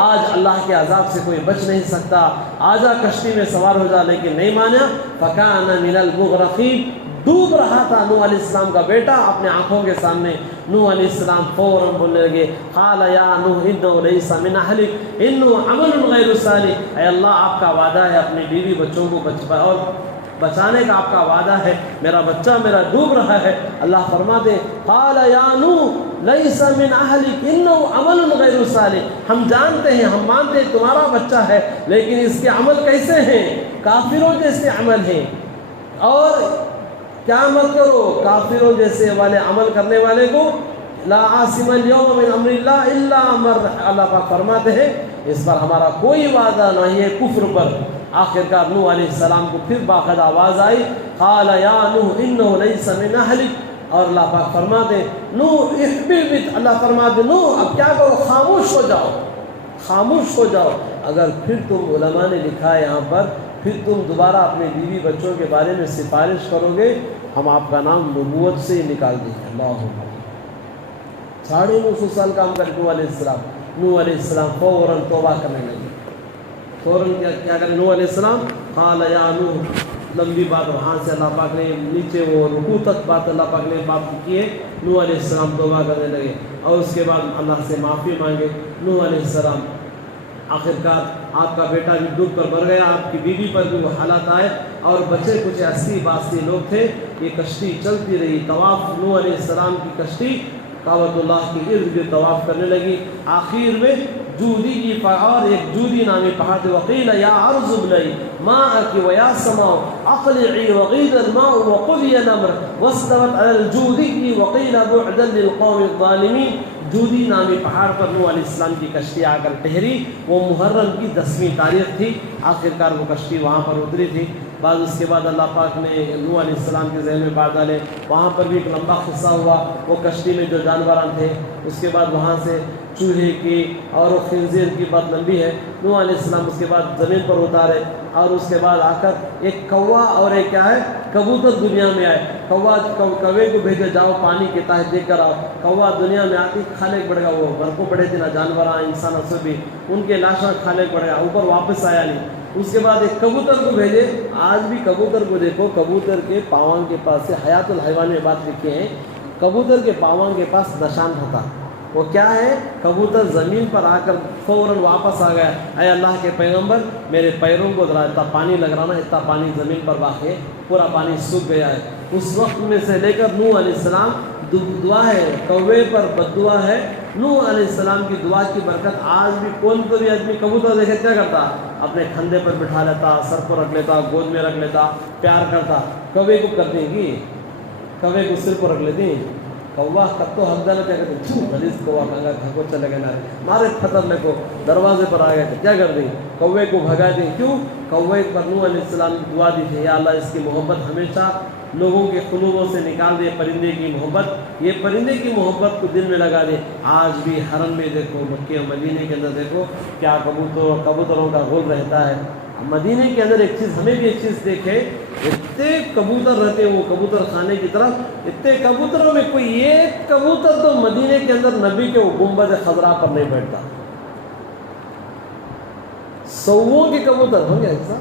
آج اللہ کے عذاب سے کوئی بچ نہیں سکتا, آجا کشتی میں سوار ہو جا. لیکن نہیں مانا. فكان من المغرقين. ڈوب رہا تھا نوح علیہ السلام کا بیٹا اپنے آنکھوں کے سامنے. نوح علیہ السلام فوراً بولنے لگے قال یا نوح انه ليس من اهلك انه عمل غیر صالح. اے اللہ آپ کا وعدہ ہے اپنی بیوی بچوں کو اور بچانے کا آپ کا وعدہ ہے, میرا بچہ میرا ڈوب رہا ہے. اللہ فرماتے قال یا نوح ليس من اهلك انه عمل غیر صالح. ہم جانتے ہیں ہم مانتے ہیں تمہارا بچہ ہے لیکن اس کے عمل کیسے ہیں؟ کافروں جیسے عمل ہیں. اور کیا مت کرو کافروں جیسے والے عمل کرنے والے کو لا عاصم اليوم من امر الله الا من رحم. اللہ پاک فرماتے ہیں اس پر ہمارا کوئی وعدہ نہیں ہے کفر پر. آخرکار نوح علیہ السلام کو پھر باقاعدہ آواز آئی قال یا نوح انه ليس من اهلك. اور اللہ پاک فرماتے نوح احبب. اللہ فرماتے نوح اب کیا کرو خاموش ہو جاؤ خاموش ہو جاؤ. اگر پھر تم علماء نے لکھا ہے یہاں پر پھر تم دوبارہ اپنے بیوی بچوں کے بارے میں سفارش کرو گے ہم آپ کا نام نبوت سے ہی نکال دیں گے. اللہ 950 سال کام کر نوح علیہ السلام. نوح علیہ السلام فوراً توبہ کرنے لگے. فوراً کیا کریں نوح علیہ السلام قال یا نوح. لمبی بات وہاں سے اللہ پاک نے نیچے وہ رکوع تک بات اللہ پاک نے بات کی ہے. نوح علیہ السلام توبہ کرنے لگے اور اس کے بعد اللہ سے معافی مانگے. نوح علیہ السلام آخرکار آپ کا بیٹا بھی ڈوب کر مر گیا, آپ کی بیوی پر بھی وہ حالات آئے اور بچے کچھ 80-82 لوگ تھے. یہ کشتی چلتی رہی. طواف نوح علیہ السلام کی کشتی کعبۃ اللہ کے ارد گرد طواف کرنے لگی. آخر میں جودی کی اور ایک جودی نامی پہاڑ تھے. وقیل یا ارض ابلعی ماءک ویا سماء اقلعی وغیض الماء وقضی الامر واستوت علی الجودی وقیل بعدا للقوم الظالمین. جودی نامی پہاڑ پر نوح علیہ السلام کی کشتی آ کر ٹھہری. وہ محرم کی 10ویں تاریخ تھی. آخرکار وہ کشتی وہاں پر اتری تھی. بعد اس کے بعد اللہ پاک نے نوح علیہ السلام کے ذہن میں بات ڈالے. وہاں پر بھی ایک لمبا قصہ ہوا. وہ کشتی میں جو جانوران تھے اس کے بعد وہاں سے چوہے کی اور وہ خنزیر کی بات لمبی ہے. نوح علیہ السلام اس کے بعد زمین پر اتارے اور اس کے بعد آ کر ایک کوا اور ایک کیا ہے کبوتر دنیا میں آئے. کوے کو بھیجے جاؤ پانی کے تحت دیکھ کر آؤ. کوا دنیا میں آتی کھانے پڑے گا. وہ برقوں پڑے تھے نا جانور انسان سے بھی ان کے لاشاں کھانے پڑے گا. اوپر واپس آیا نہیں. اس کے بعد ایک کبوتر کو بھیجے. آج بھی کبوتر کو دیکھو کبوتر کے پاؤں کے پاس سے حیات الحیوان میں بات لکھے ہیں کبوتر کے پاؤں کے پاس نشان تھا. وہ کیا ہے کبوتر زمین پر آ کر فوراً واپس آ گیا. اے اللہ کے پیغمبر میرے پیروں کو ذرا اتنا پانی لگ رہا نا, اتنا پانی زمین پر واقع پورا پانی سوکھ گیا ہے. اس وقت میں سے لے کر نوح علیہ السلام دعا ہے کوے پر بد دعا ہے. نوح علیہ السلام کی دعا کی برکت آج بھی کون تو بھی آدمی کبوتر دیکھے کیا کرتا اپنے کھندے پر بٹھا لیتا, سر پر رکھ لیتا, گود میں رکھ لیتا, پیار کرتا. کوے کو کرتے ہیں کہ کوے کو سر پر رکھ لیتے ہیں. کوا کب تو حق دانا کیا کرتے غلیظ کوا کنگا گھر کو چلے گئے مارے پتھر میں کو دروازے پر آ گئے تھے. کیا کر دیں کوے کو بھگا دیں. کیوں کوے پر نوح علیہ السلام کی دعا دی تھی یا اللہ اس کی محبت ہمیشہ لوگوں کے قلوبوں سے نکال دے. پرندے کی محبت, یہ پرندے کی محبت کو دل میں لگا دے. آج بھی حرم میں دیکھو مکے اور مدینے کے اندر دیکھو کیا کبوتروں کا غول رہتا ہے. مدینے کے اندر ایک چیز ہمیں بھی ایک چیز دیکھے اتنے کبوتر رہتے ہیں وہ کبوتر خانے کی طرف. اتنے کبوتروں میں کوئی ایک کبوتر تو مدینے کے اندر نبی کے وہ گنبد خضرا پر نہیں بیٹھتا. سووں کے کبوتر ہوں گے ایسا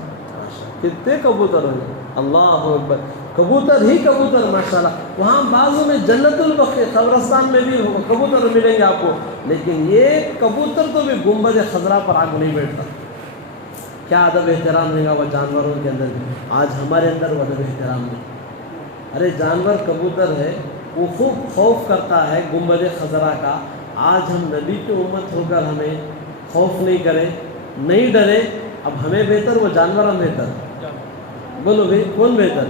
کتنے کبوتر ہوں گے. اللہ اکبر. کبوتر ہی کبوتر ماشاءاللہ. وہاں بازو میں جنت البقیع قبرستان میں بھی کبوتر ملیں گے آپ کو, لیکن یہ کبوتر تو بھی گنبد خضرا پر آگ نہیں بیٹھتا. کیا ادب احترام رہے گا وہ جانوروں کے اندر بھی. آج ہمارے اندر وہ ادب احترام نہیں. ارے جانور کبوتر ہے وہ خوب خوف کرتا ہے گنبد خضرا کا. آج ہم نبی کی امت ہو کر ہمیں خوف نہیں کرے, نہیں ڈرے. اب ہمیں بہتر وہ جانور ہم بہتر؟ بولو بھائی کون بہتر؟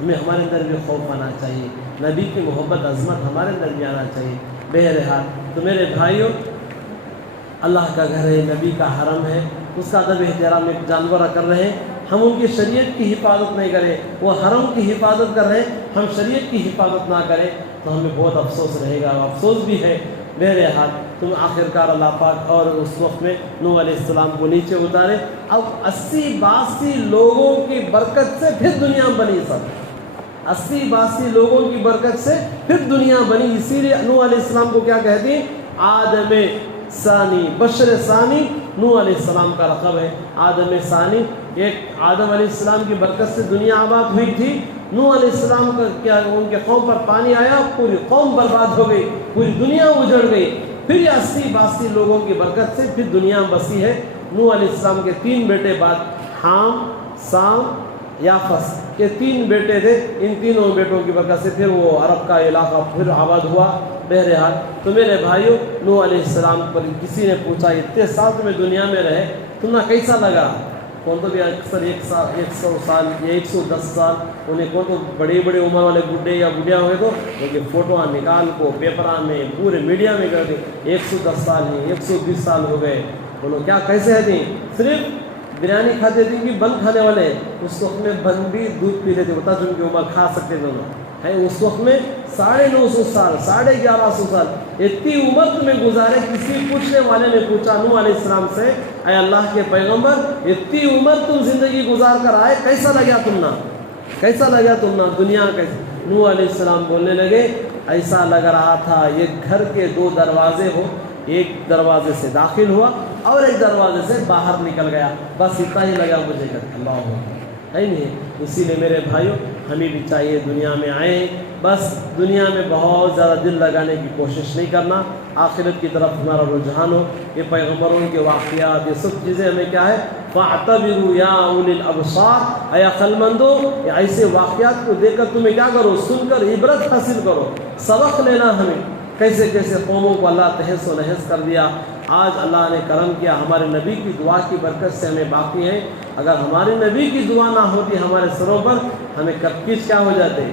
ہمیں ہمارے اندر بھی خوف آنا چاہیے, نبی کی محبت عظمت ہمارے اندر بھی آنا چاہیے. بہرحال تو میرے بھائیوں, اللہ کا گھر ہے, نبی کا حرم ہے, اس کا ادب احترام ایک جانور کر رہے ہیں. ہم ان کی شریعت کی حفاظت نہیں کریں, وہ حرم کی حفاظت کر رہے ہیں, ہم شریعت کی حفاظت نہ کریں تو ہمیں بہت افسوس رہے گا. افسوس بھی ہے. بہرحال تم آخرکار اللہ پاک اور اس وقت میں نوح علیہ السلام کو نیچے اتارے. اب 80-82 لوگوں کی برکت سے پھر دنیا بنی. سب 80-82 لوگوں کی برکت سے پھر دنیا بنی. اسی لیے نوح علیہ السلام کو کیا کہتے ہیں؟ آدم ثانی, بشر ثانی نوح علیہ السلام کا لقب ہے. آدم ثانی, ایک آدم علیہ السلام کی برکت سے دنیا آباد ہوئی تھی. نوح علیہ السلام کا کیا ان کے قوم پر پانی آیا, پوری قوم برباد ہو گئی, پوری دنیا اجڑ گئی. پھر یہ 80-82 لوگوں کی برکت سے پھر دنیا بسی ہے. نوح علیہ السلام کے 3 بیٹے بعد, حام, سام, یافس, یہ 3 بیٹے تھے. ان تینوں بیٹوں کی برکت سے پھر وہ عرب کا علاقہ پھر آباد ہوا. بہرحال تو میرے بھائیوں, نوح علیہ السلام پر کسی نے پوچھا اتنے سال تمہیں دنیا میں رہے, تمہیں کیسا لگا؟ کون تو بھی اکثر 100 سال یا 110 سال, انہیں کون تو بڑی بڑی عمر والے بڈھے یا بڈھیا ہوئے تو لیکن فوٹو نکال کو پیپراں میں پورے میڈیا میں کر دیں 110 سال نہیں 120 سال ہو گئے. انہوں کیا کیسے رہتے ہیں؟ صرف بریانی کھاتے تھے کہ بن کھانے والے, اس وقت میں بن بھی دودھ پی لیتے, بتا جن کی عمر کھا سکتے تھے ہے. اس وقت میں 950 سال 1150 سال اتنی عمر تمہیں گزارے. کسی پوچھنے والے نے پوچھا نوح علیہ السلام سے, اے اللہ کے پیغمبر اتنی عمر تم زندگی گزار کر آئے, کیسا لگا تم نا, کیسا لگا تم نا دنیا کیسے؟ نوح علیہ السلام بولنے لگے, ایسا لگ رہا تھا یہ گھر کے 2 دروازے ہو, ایک دروازے سے داخل ہوا اور ایک دروازے سے باہر نکل گیا, بس اتنا ہی لگا مجھے. اللہ ہے نہیں. اسی لیے میرے بھائیوں ہمیں بھی چاہیے دنیا میں آئیں, بس دنیا میں بہت زیادہ دل لگانے کی کوشش نہیں کرنا, آخرت کی طرف ہمارا رجحان ہو. یہ پیغمبروں کے واقعات یہ سب چیزیں ہمیں کیا ہے, فاعتبروا یا اولی الابصار, اے عقل مندو ایسے واقعات کو دیکھ کر تمہیں کیا کرو, سن کر عبرت حاصل کرو, سبق لینا. ہمیں کیسے کیسے قوموں کو اللہ تہس و نہس کر دیا. آج اللہ نے کرم کیا, ہمارے نبی کی دعا کی برکت سے ہمیں باقی ہیں. اگر ہمارے نبی کی دعا نہ ہوتی ہمارے سروں پر, ہمیں کب کچھ کیا ہو جاتے,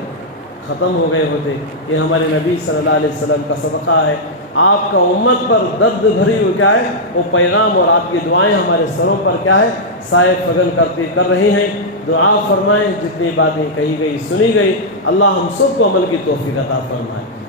ختم ہو گئے ہوتے. یہ ہمارے نبی صلی اللہ علیہ وسلم کا صدقہ ہے. آپ کا امت پر درد بھری ہوئی کیا ہے وہ پیغام, اور آپ کی دعائیں ہمارے سروں پر کیا ہے سائے فگن کر رہی ہیں. دعا فرمائیں, جتنی باتیں کہی گئی سنی گئی, اللہ ہم سب کو عمل کی توفیق عطا فرمائے.